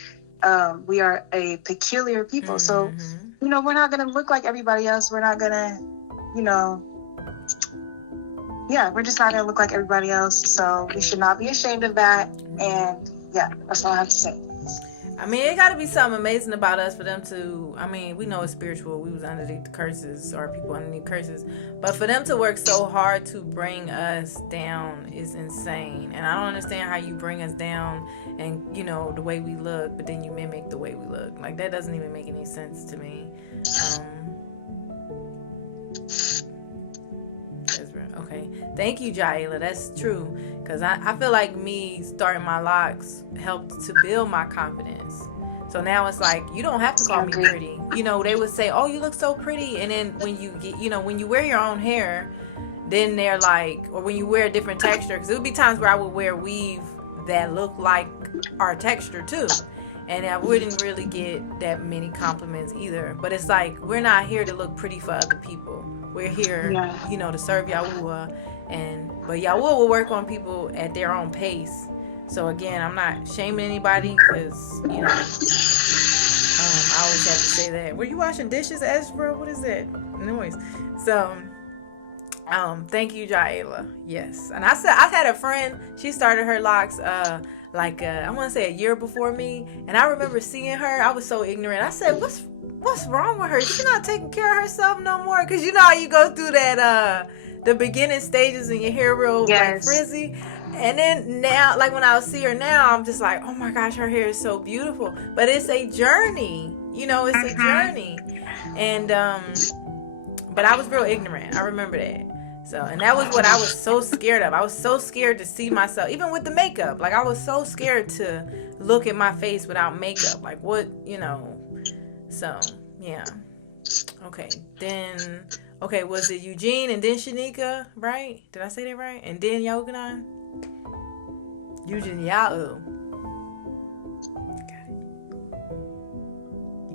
we are a peculiar people. So, you know, we're not going to look like everybody else. We're not going to, you know, we're just not going to look like everybody else. So we should not be ashamed of that. And that's all I have to say. I mean, it got to be something amazing about us for them to, I mean, we know it's spiritual. We was underneath the curses, or people underneath curses. But for them to work so hard to bring us down is insane. And I don't understand how you bring us down and, you know, the way we look, but then you mimic the way we look. Like, that doesn't even make any sense to me. Okay. Thank you, Jaila. That's true. Because I feel like me starting my locks helped to build my confidence. So now it's like, you don't have to call me pretty. You know, they would say, oh, you look so pretty. And then when you get, you know, when you wear your own hair, then they're like, or when you wear a different texture, because there would be times where I would wear weave that look like our texture too. And I wouldn't really get that many compliments either. But it's like, we're not here to look pretty for other people. We're here, you know, to serve Yahuah. But Yahuah will work on people at their own pace. So again, I'm not shaming anybody, because, you know, I always have to say that. Were you washing dishes, Ezra? What is that noise? So, thank you, Jaila. Yes. And I had a friend, she started her locks, I want to say a year before me. And I remember seeing her, I was so ignorant. I said, what's wrong with her? She's not taking care of herself no more. Because you know how you go through that, the beginning stages and your hair real like frizzy. And then now, like when I see her now, I'm just like, oh my gosh, her hair is so beautiful. But it's a journey, you know, it's a journey. And but I was real ignorant. I remember that. So, and that was what I was so scared of. I was so scared to see myself, even with the makeup. Like, I was so scared to look at my face without makeup. Like, what, you know. So, yeah. Okay, then, was it Eugene and then Shanika, right? Did I say that right? And then Yoganan? Eugene Yahoo. Got it.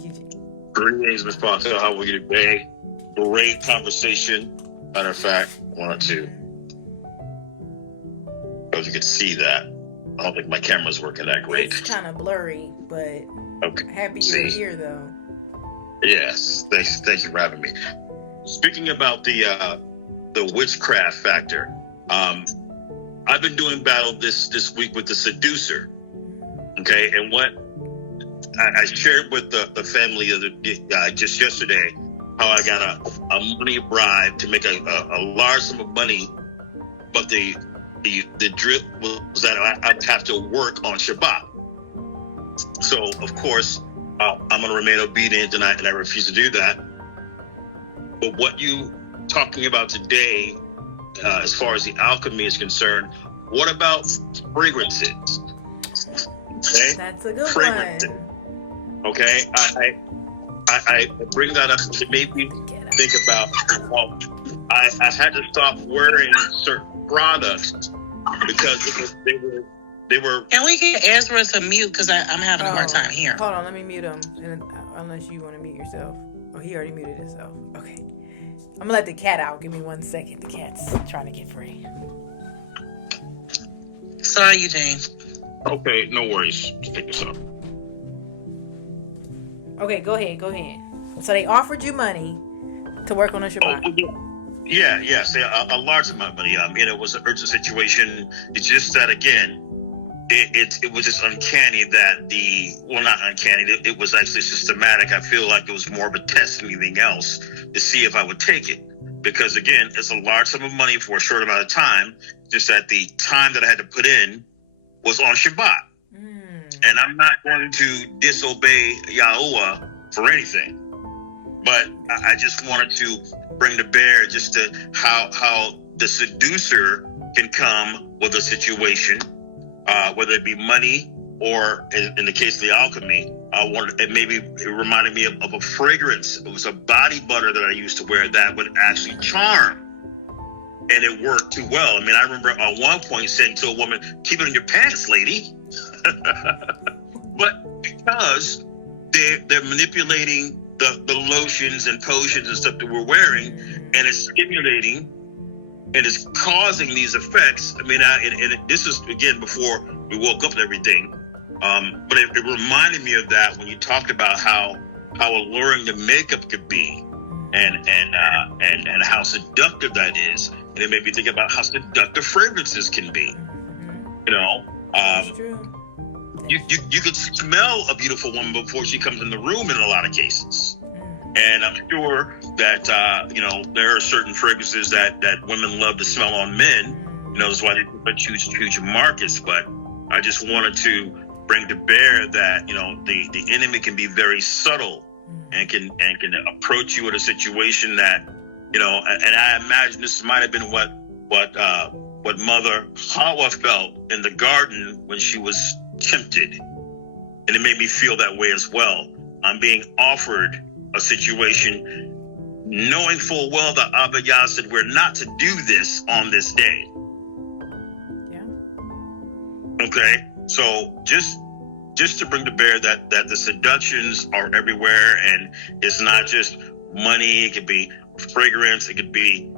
Eugene. Greetings, Ms. Ponto. How are you today? Great conversation. Matter of fact, wanted to, as you can see that. I don't think my camera's working that great. It's kind of blurry, but happy you're here, though. Yes, thank you for having me. Speaking about the witchcraft factor, I've been doing battle this week with the seducer. Okay, and what I shared with the family just yesterday how I got a money bribe to make a large sum of money, but the drip was that I'd have to work on Shabbat. So of course I'm going to remain obedient, and I refuse to do that. But what you talking about today, as far as the alchemy is concerned, what about fragrances? Okay, That's a good fragrances. one. Okay, I bring that up to make me think about, well, I had to stop wearing certain products because they were. Can we get Ezra to mute, because I'm having a hard time hearing. Hold on, let me mute him. Unless you want to mute yourself. Oh, he already muted himself. Okay. I'm gonna let the cat out. Give me 1 second. The cat's trying to get free. Sorry, Eugene. Okay, no worries. Just take this off. Okay, go ahead. So they offered you money to work on a Shabbat. Yeah. Say a large amount of money. It was an urgent situation. It's just that, again, it was just uncanny that not uncanny. It was actually systematic. I feel like it was more of a test than anything else to see if I would take it. Because, again, it's a large sum of money for a short amount of time. Just that the time that I had to put in was on Shabbat. And I'm not going to disobey Yahuah for anything. But I just wanted to bring to bear just to how the seducer can come with a situation, whether it be money or, in the case of the alchemy, it reminded me of a fragrance. It was a body butter that I used to wear that would actually charm. And it worked too well. I mean, I remember at one point saying to a woman, "Keep it in your pants, lady." But because they're manipulating the lotions and potions and stuff that we're wearing, and it's stimulating and it's causing these effects. I mean, this is, again, before we woke up and everything. But it reminded me of that when you talked about how alluring the makeup could be, and how seductive that is. And it made me think about how seductive fragrances can be. That's true. You could smell a beautiful woman before she comes in the room in a lot of cases. And I'm sure that, there are certain fragrances that women love to smell on men. That's why they put huge markets. But I just wanted to bring to bear that, the enemy can be very subtle and can approach you in a situation that, and I imagine this might have been what Mother Yahuah felt in the garden when she was tempted. And it made me feel that way as well. I'm being offered a situation knowing full well that Abba Yah said we're not to do this on this day. Yeah. Okay, so just to bring to bear that the seductions are everywhere, and it's not just money. It could be fragrance. It could be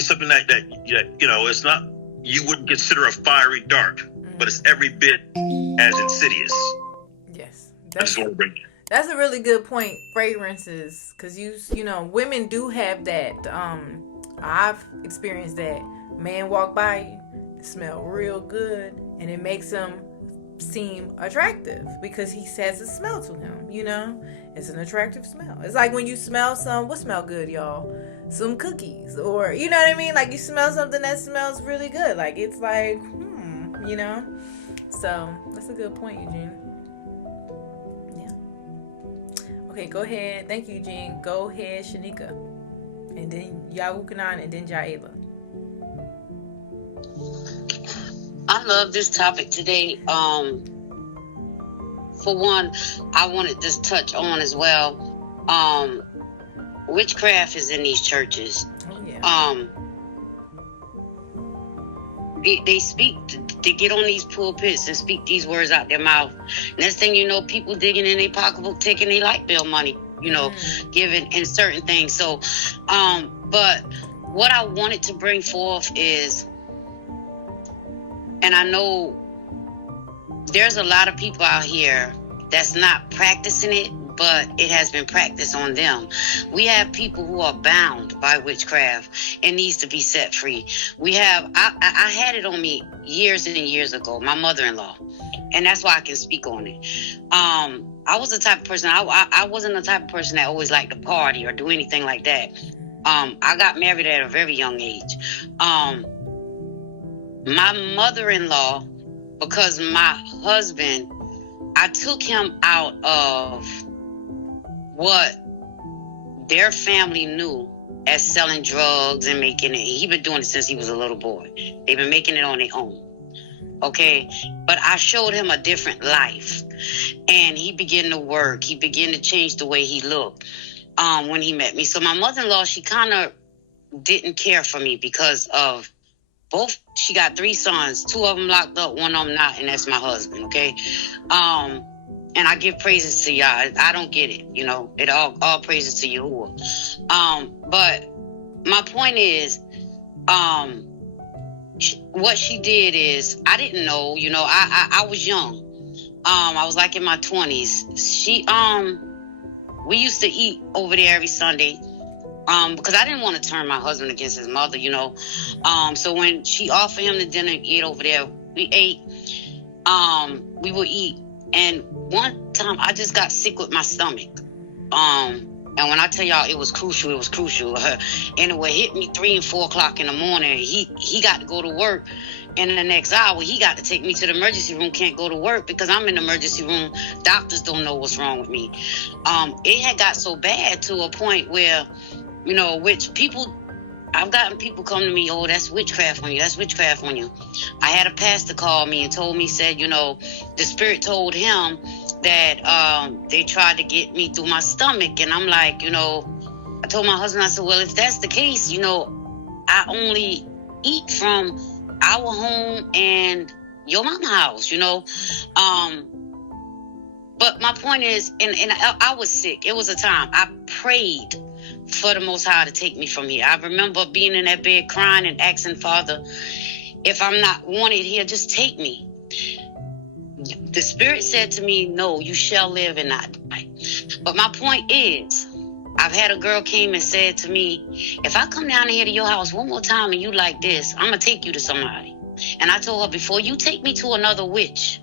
something that it's not, you wouldn't consider a fiery dart, but it's every bit as insidious. Yes, that's a really good point. Fragrances, because women do have that. I've experienced that. Man walk by you, smell real good, and it makes them seem attractive because he has a smell to him. It's an attractive smell. It's like when you smell what smell good, y'all? Some cookies, or you know what I mean? Like you smell something that smells really good. Like it's like, So that's a good point, Eugene. Yeah. Okay, go ahead. Thank you, Eugene. Go ahead, Shanika. And then Yahuah, and then Jaela. I love this topic today. For one, I wanted to touch on as well. Witchcraft is in these churches. Oh, yeah. They speak, they get on these pulpits and speak these words out their mouth. Next thing you know, people digging in their pocketbook, taking their light bill money, giving in certain things. So, but what I wanted to bring forth is, and I know there's a lot of people out here that's not practicing it, but it has been practiced on them. We have people who are bound by witchcraft and needs to be set free. We have, I had it on me years and years ago, my mother-in-law, and that's why I can speak on it. I was the type of person, I wasn't the type of person that always liked to party or do anything like that. I got married at a very young age. My mother-in-law, because my husband, I took him out of what their family knew as selling drugs and making it. He'd been doing it since he was a little boy. They've been making it on their own. Okay? But I showed him a different life. And he began to work. He began to change the way he looked when he met me. So my mother-in-law, she kind of didn't care for me because of both. She got 3 sons, 2 of them locked up, 1 of them not, and that's my husband, okay? And I give praises to y'all. I don't get it, you know. It all praises to Yahuah. But my point is, what she did is, I didn't know, you know, I was young. I was like in my 20s. We used to eat over there every Sunday. Because I didn't want to turn my husband against his mother, you know. So when she offered him the dinner, eat over there, we ate. We would eat. And one time I just got sick with my stomach. And when I tell y'all it was crucial, it was crucial. And it would hit me 3 and 4 o'clock in the morning. He got to go to work. And in the next hour, he got to take me to the emergency room. Can't go to work because I'm in the emergency room. Doctors don't know what's wrong with me. It had got so bad to a point where, you know, I've gotten people come to me, oh, that's witchcraft on you. That's witchcraft on you. I had a pastor call me and told me, said, you know, the spirit told him that they tried to get me through my stomach. And I'm like, you know, I told my husband, I said, well, if that's the case, you know, I only eat from our home and your mama's house, you know. But my point is, and I was sick. It was a time I prayed for the Most High to take me from here. I remember being in that bed crying and asking Father, if I'm not wanted here, just take me. The Spirit said to me, no, you shall live and not die. But my point is, I've had a girl came and said to me, if I come down here to your house one more time and you like this, I'm going to take you to somebody. And I told her, before you take me to another witch,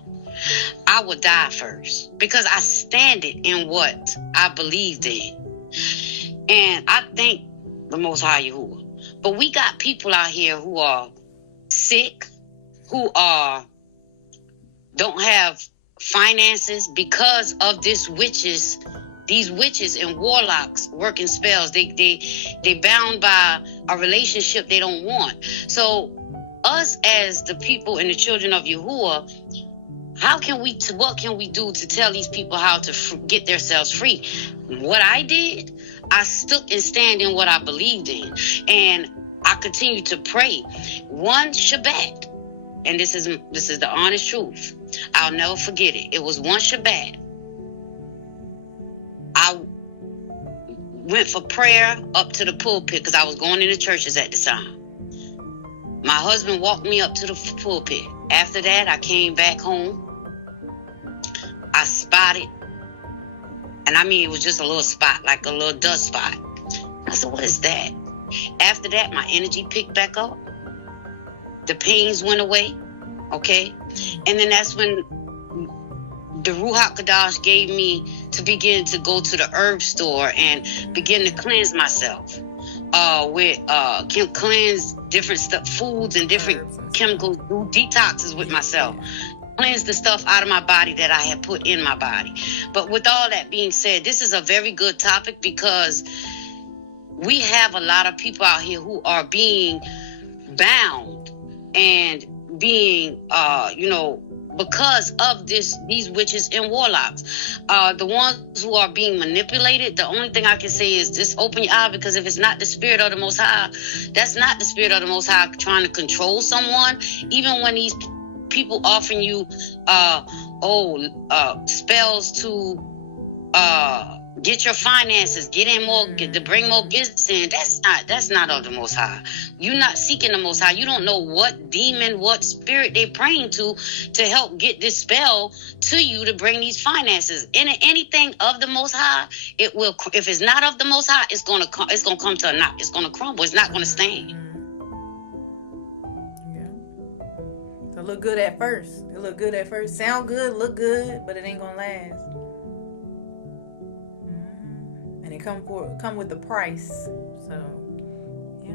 I would die first. Because I stand it in what I believed in. And I thank the Most High Yahuah. But we got people out here who are sick, who don't have finances because of these witches and warlocks working spells. They bound by a relationship they don't want. So us as the people and the children of Yahuah, what can we do to tell these people how to get themselves free? What I did, I stuck and stand in what I believed in. And I continue to pray. One Shabbat, and this is the honest truth. I'll never forget it. It was one Shabbat. I went for prayer up to the pulpit because I was going into churches at the time. My husband walked me up to the pulpit. After that, I came back home. I spotted, and I mean, it was just a little spot, like a little dust spot. I said, what is that? After that, my energy picked back up. The pains went away, okay? And then that's when the Ruach Kadash gave me to begin to go to the herb store and begin to cleanse myself. Can cleanse different stuff, foods and different chemicals, do detoxes with myself. Cleanse the stuff out of my body that I had put in my body. But with all that being said, this is a very good topic because we have a lot of people out here who are being bound and being, because of these witches and warlocks. The ones who are being manipulated, the only thing I can say is just open your eye, because if it's not the Spirit of the Most High, that's not the Spirit of the Most High trying to control someone. Even when these people offering you spells to get your finances, get in more, to bring more business in. That's not of the Most High. You're not seeking the Most High. You don't know what demon, what spirit they're praying to help get this spell to you to bring these finances. Anything of the Most High, it will. If it's not of the Most High, it's gonna come to a knot. It's gonna crumble. It's not gonna stand. Yeah. So look good at first. It look good at first. Sound good, look good, but it ain't gonna last. And it come with the price. So, yeah.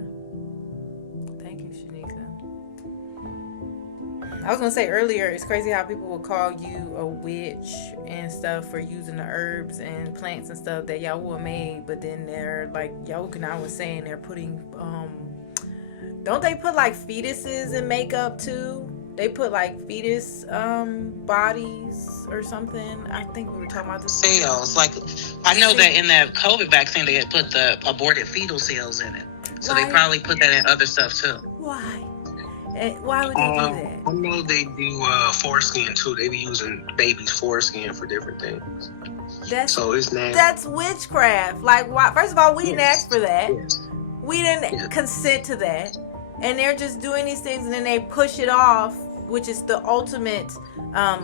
Thank you, Shanika. I was gonna say earlier, it's crazy how people will call you a witch and stuff for using the herbs and plants and stuff that Yahuah made, but then they're like Yahuah was saying, they're putting don't they put like fetuses in makeup too? They put like fetus bodies or something. I think we were talking about this. Cells. Like, I know that in that COVID vaccine, they had put the aborted fetal cells in it. So Why? they probably put that in other stuff too. Why? Why would they do that? I know they do foreskin too. They be using babies' foreskin for different things. So it's nasty. That's witchcraft. Like, why? First of all, we didn't ask for that. We didn't consent to that. And they're just doing these things, and then they push it off, which is the ultimate, I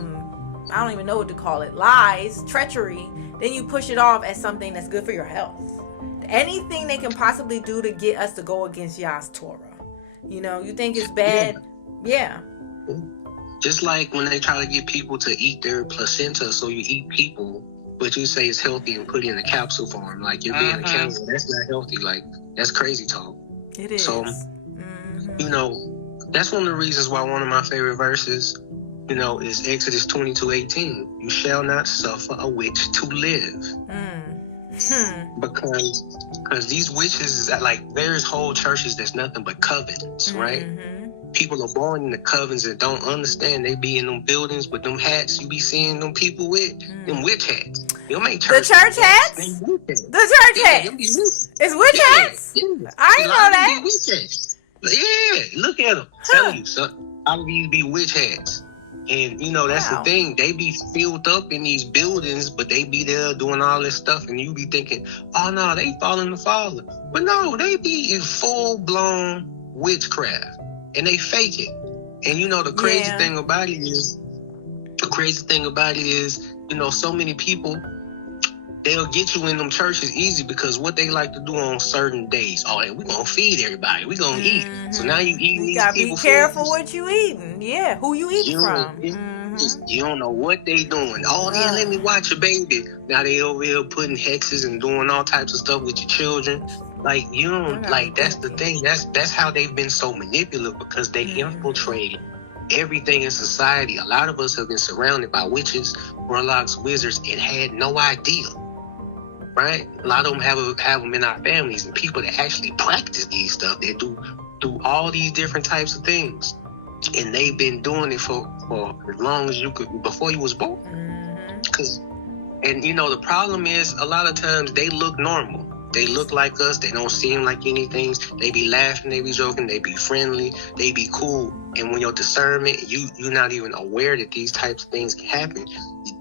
don't even know what to call it, lies, treachery. Then you push it off as something that's good for your health. Anything they can possibly do to get us to go against Yah's Torah. You know, you think it's bad? Yeah. Just like when they try to get people to eat their placenta, so you eat people, but you say it's healthy and put it in a capsule form. Like, you're being a cancer. That's not healthy. Like, that's crazy talk. It is. So, you know, that's one of the reasons why one of my favorite verses, you know, is Exodus 22:18. You shall not suffer a witch to live. Because these witches, like, there's whole churches that's nothing but covens, right? People are born in the covens and don't understand. They be in them buildings with them hats you be seeing them people with, them witch hats. Them ain't church The church hats? The church hats? It's witch hats? I didn't know that. Yeah, look at them. Tell you, son. All of these be witch hats. And, you know, that's the thing. They be filled up in these buildings, but they be there doing all this stuff, and you be thinking, oh, no, they falling the Father. But no, they be in full-blown witchcraft, and they fake it. And, you know, the crazy thing about it is, you know, so many people, they'll get you in them churches easy because what they like to do on certain days. Oh, we're going to feed everybody. We're going to eat. So now you eating these people. You got to be careful what you eating. Yeah, who you eating from. You don't know what they doing. Oh, yeah, let me watch your baby. Now they over here putting hexes and doing all types of stuff with your children. Like, you don't, like, that's the thing. That's how they've been so manipulative, because they infiltrated everything in society. A lot of us have been surrounded by witches, warlocks, wizards, and had no idea. Right? A lot of them have them in our families, and people that actually practice these stuff. They do all these different types of things, and they've been doing it for as long as you could, before you was born. And you know, the problem is a lot of times they look normal. They look like us. They don't seem like anything. They be laughing. They be joking. They be friendly. They be cool. And when your discernment, you're not even aware that these types of things can happen.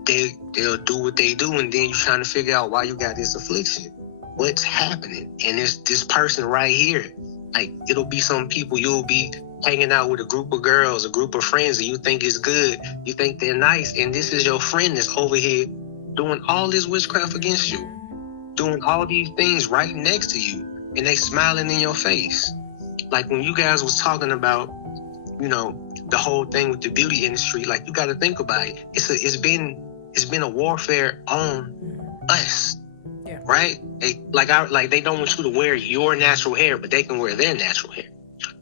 They'll do what they do, and then you're trying to figure out why you got this affliction. What's happening? And it's this person right here. Like, it'll be some people, you'll be hanging out with a group of girls, a group of friends, and you think it's good. You think they're nice, and this is your friend that's over here doing all this witchcraft against you, doing all these things right next to you, and they smiling in your face. Like when you guys was talking about, you know, the whole thing with the beauty industry, like, you got to think about it. It's been a warfare on us, right? They they don't want you to wear your natural hair, but they can wear their natural hair,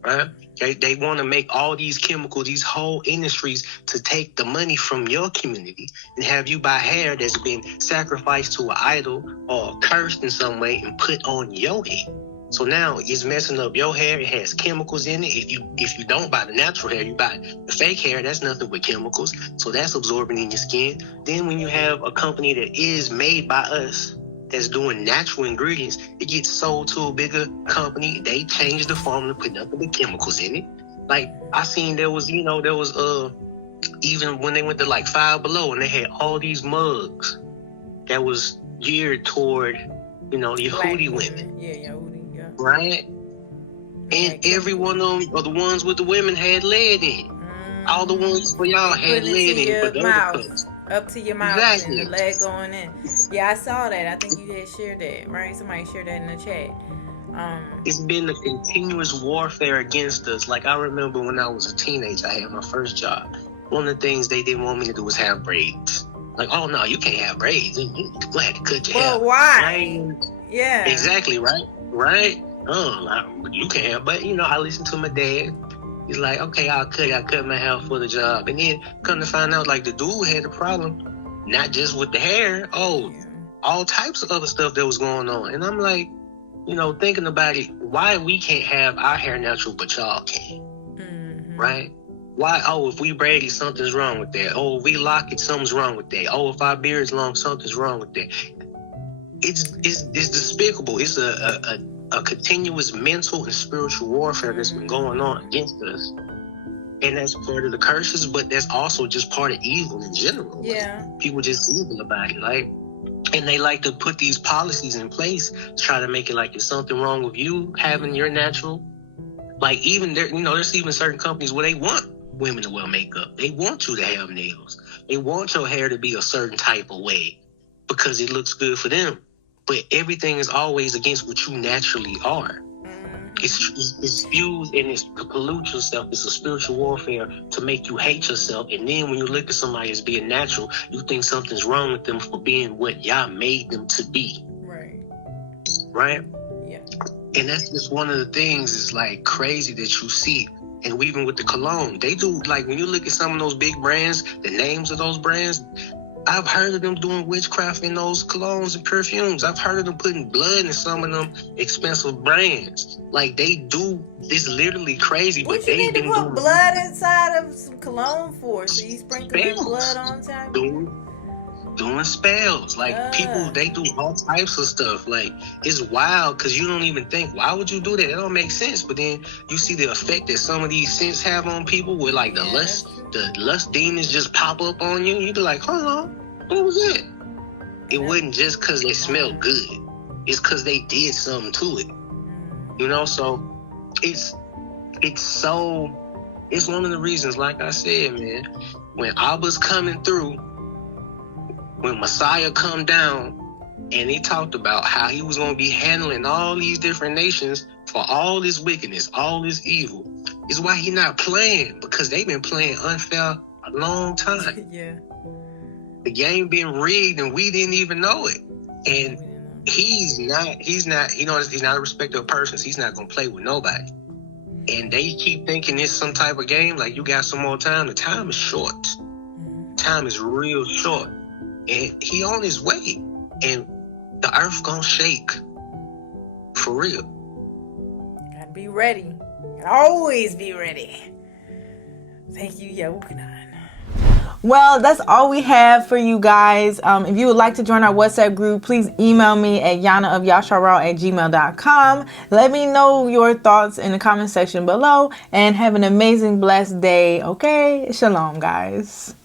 right? They want to make all these chemicals, these whole industries, to take the money from your community and have you buy hair that's been sacrificed to an idol or cursed in some way and put on your head. So now it's messing up your hair. It has chemicals in it. If you don't buy the natural hair, you buy the fake hair. That's nothing but chemicals. So that's absorbing in your skin. Then when you have a company that is made by us, that's doing natural ingredients, it gets sold to a bigger company. They change the formula, put nothing but chemicals in it. Like, I seen there was even when they went to like Five Below, and they had all these mugs that was geared toward, you know, Yehudi women. Yeah, Yehudi, yeah. Right? And every one of them, or the ones with the women, had lead in. All the ones for y'all had lead in, but the other folks. Up to your mouth Exactly. and the leg going in. Yeah, I saw that. I think you had shared that, right? Somebody shared that in the chat. It's been a continuous warfare against us. Like, I remember when I was a teenager, I had my first job. One of the things they didn't want me to do was have braids. Like, oh no, you can't have braids. You have to cut your hair. Well, why? Right? Yeah. Exactly, right? Right? You can't have, but you know, I listened to my dad. He's like, okay, I cut my hair for the job. And then come to find out, like, the dude had a problem, not just with the hair, all types of other stuff that was going on. And I'm like, you know, thinking about it, why we can't have our hair natural, but y'all can, right? Why, if we braid it, something's wrong with that. Oh, if we lock it, something's wrong with that. Oh, if our beard's long, something's wrong with that. It's despicable. It's a continuous mental and spiritual warfare that's been going on against us. And that's part of the curses, but that's also just part of evil in general. Yeah. Like, people just evil about it. Like, and they like to put these policies in place to try to make it like it's something wrong with you having your natural. Like, even there, you know, there's even certain companies where they want women to wear makeup. They want you to have nails. They want your hair to be a certain type of way because it looks good for them. But everything is always against what you naturally are. It's fused and it's to pollute yourself. It's a spiritual warfare to make you hate yourself. And then when you look at somebody as being natural, you think something's wrong with them for being what y'all made them to be. Right? Yeah. And that's just one of the things. It's like crazy that you see. And even with the cologne, they do, like, when you look at some of those big brands, the names of those brands, I've heard of them doing witchcraft in those colognes and perfumes. I've heard of them putting blood in some of them expensive brands. Like, they do, it's literally crazy, but they need to put blood inside of some cologne for? So you sprinkling blood on top? Doing spells. Like, people, they do all types of stuff. Like, it's wild because you don't even think, why would you do that? It don't make sense. But then you see the effect that some of these scents have on people with, like, the lust demons just pop up on you. You be like, hold on, what was that? It wasn't just because they smelled good. It's because they did something to it. You know, so it's one of the reasons, like I said, man, when Abba's coming through, when Messiah come down, and he talked about how he was going to be handling all these different nations for all this wickedness, all this evil, is why he not playing, because they've been playing unfair a long time. Yeah. The game been rigged and we didn't even know it. And he's not a respecter of persons. He's not going to play with nobody. And they keep thinking it's some type of game, like you got some more time. The time is short. Time is real short. And he on his way. And the earth gonna shake. For real. Gotta be ready. Gotta always be ready. Thank you, Yahuah. Well, that's all we have for you guys. If you would like to join our WhatsApp group, please email me at yanaofyashar'al@gmail.com. Let me know your thoughts in the comment section below, and have an amazing, blessed day. Okay? Shalom, guys.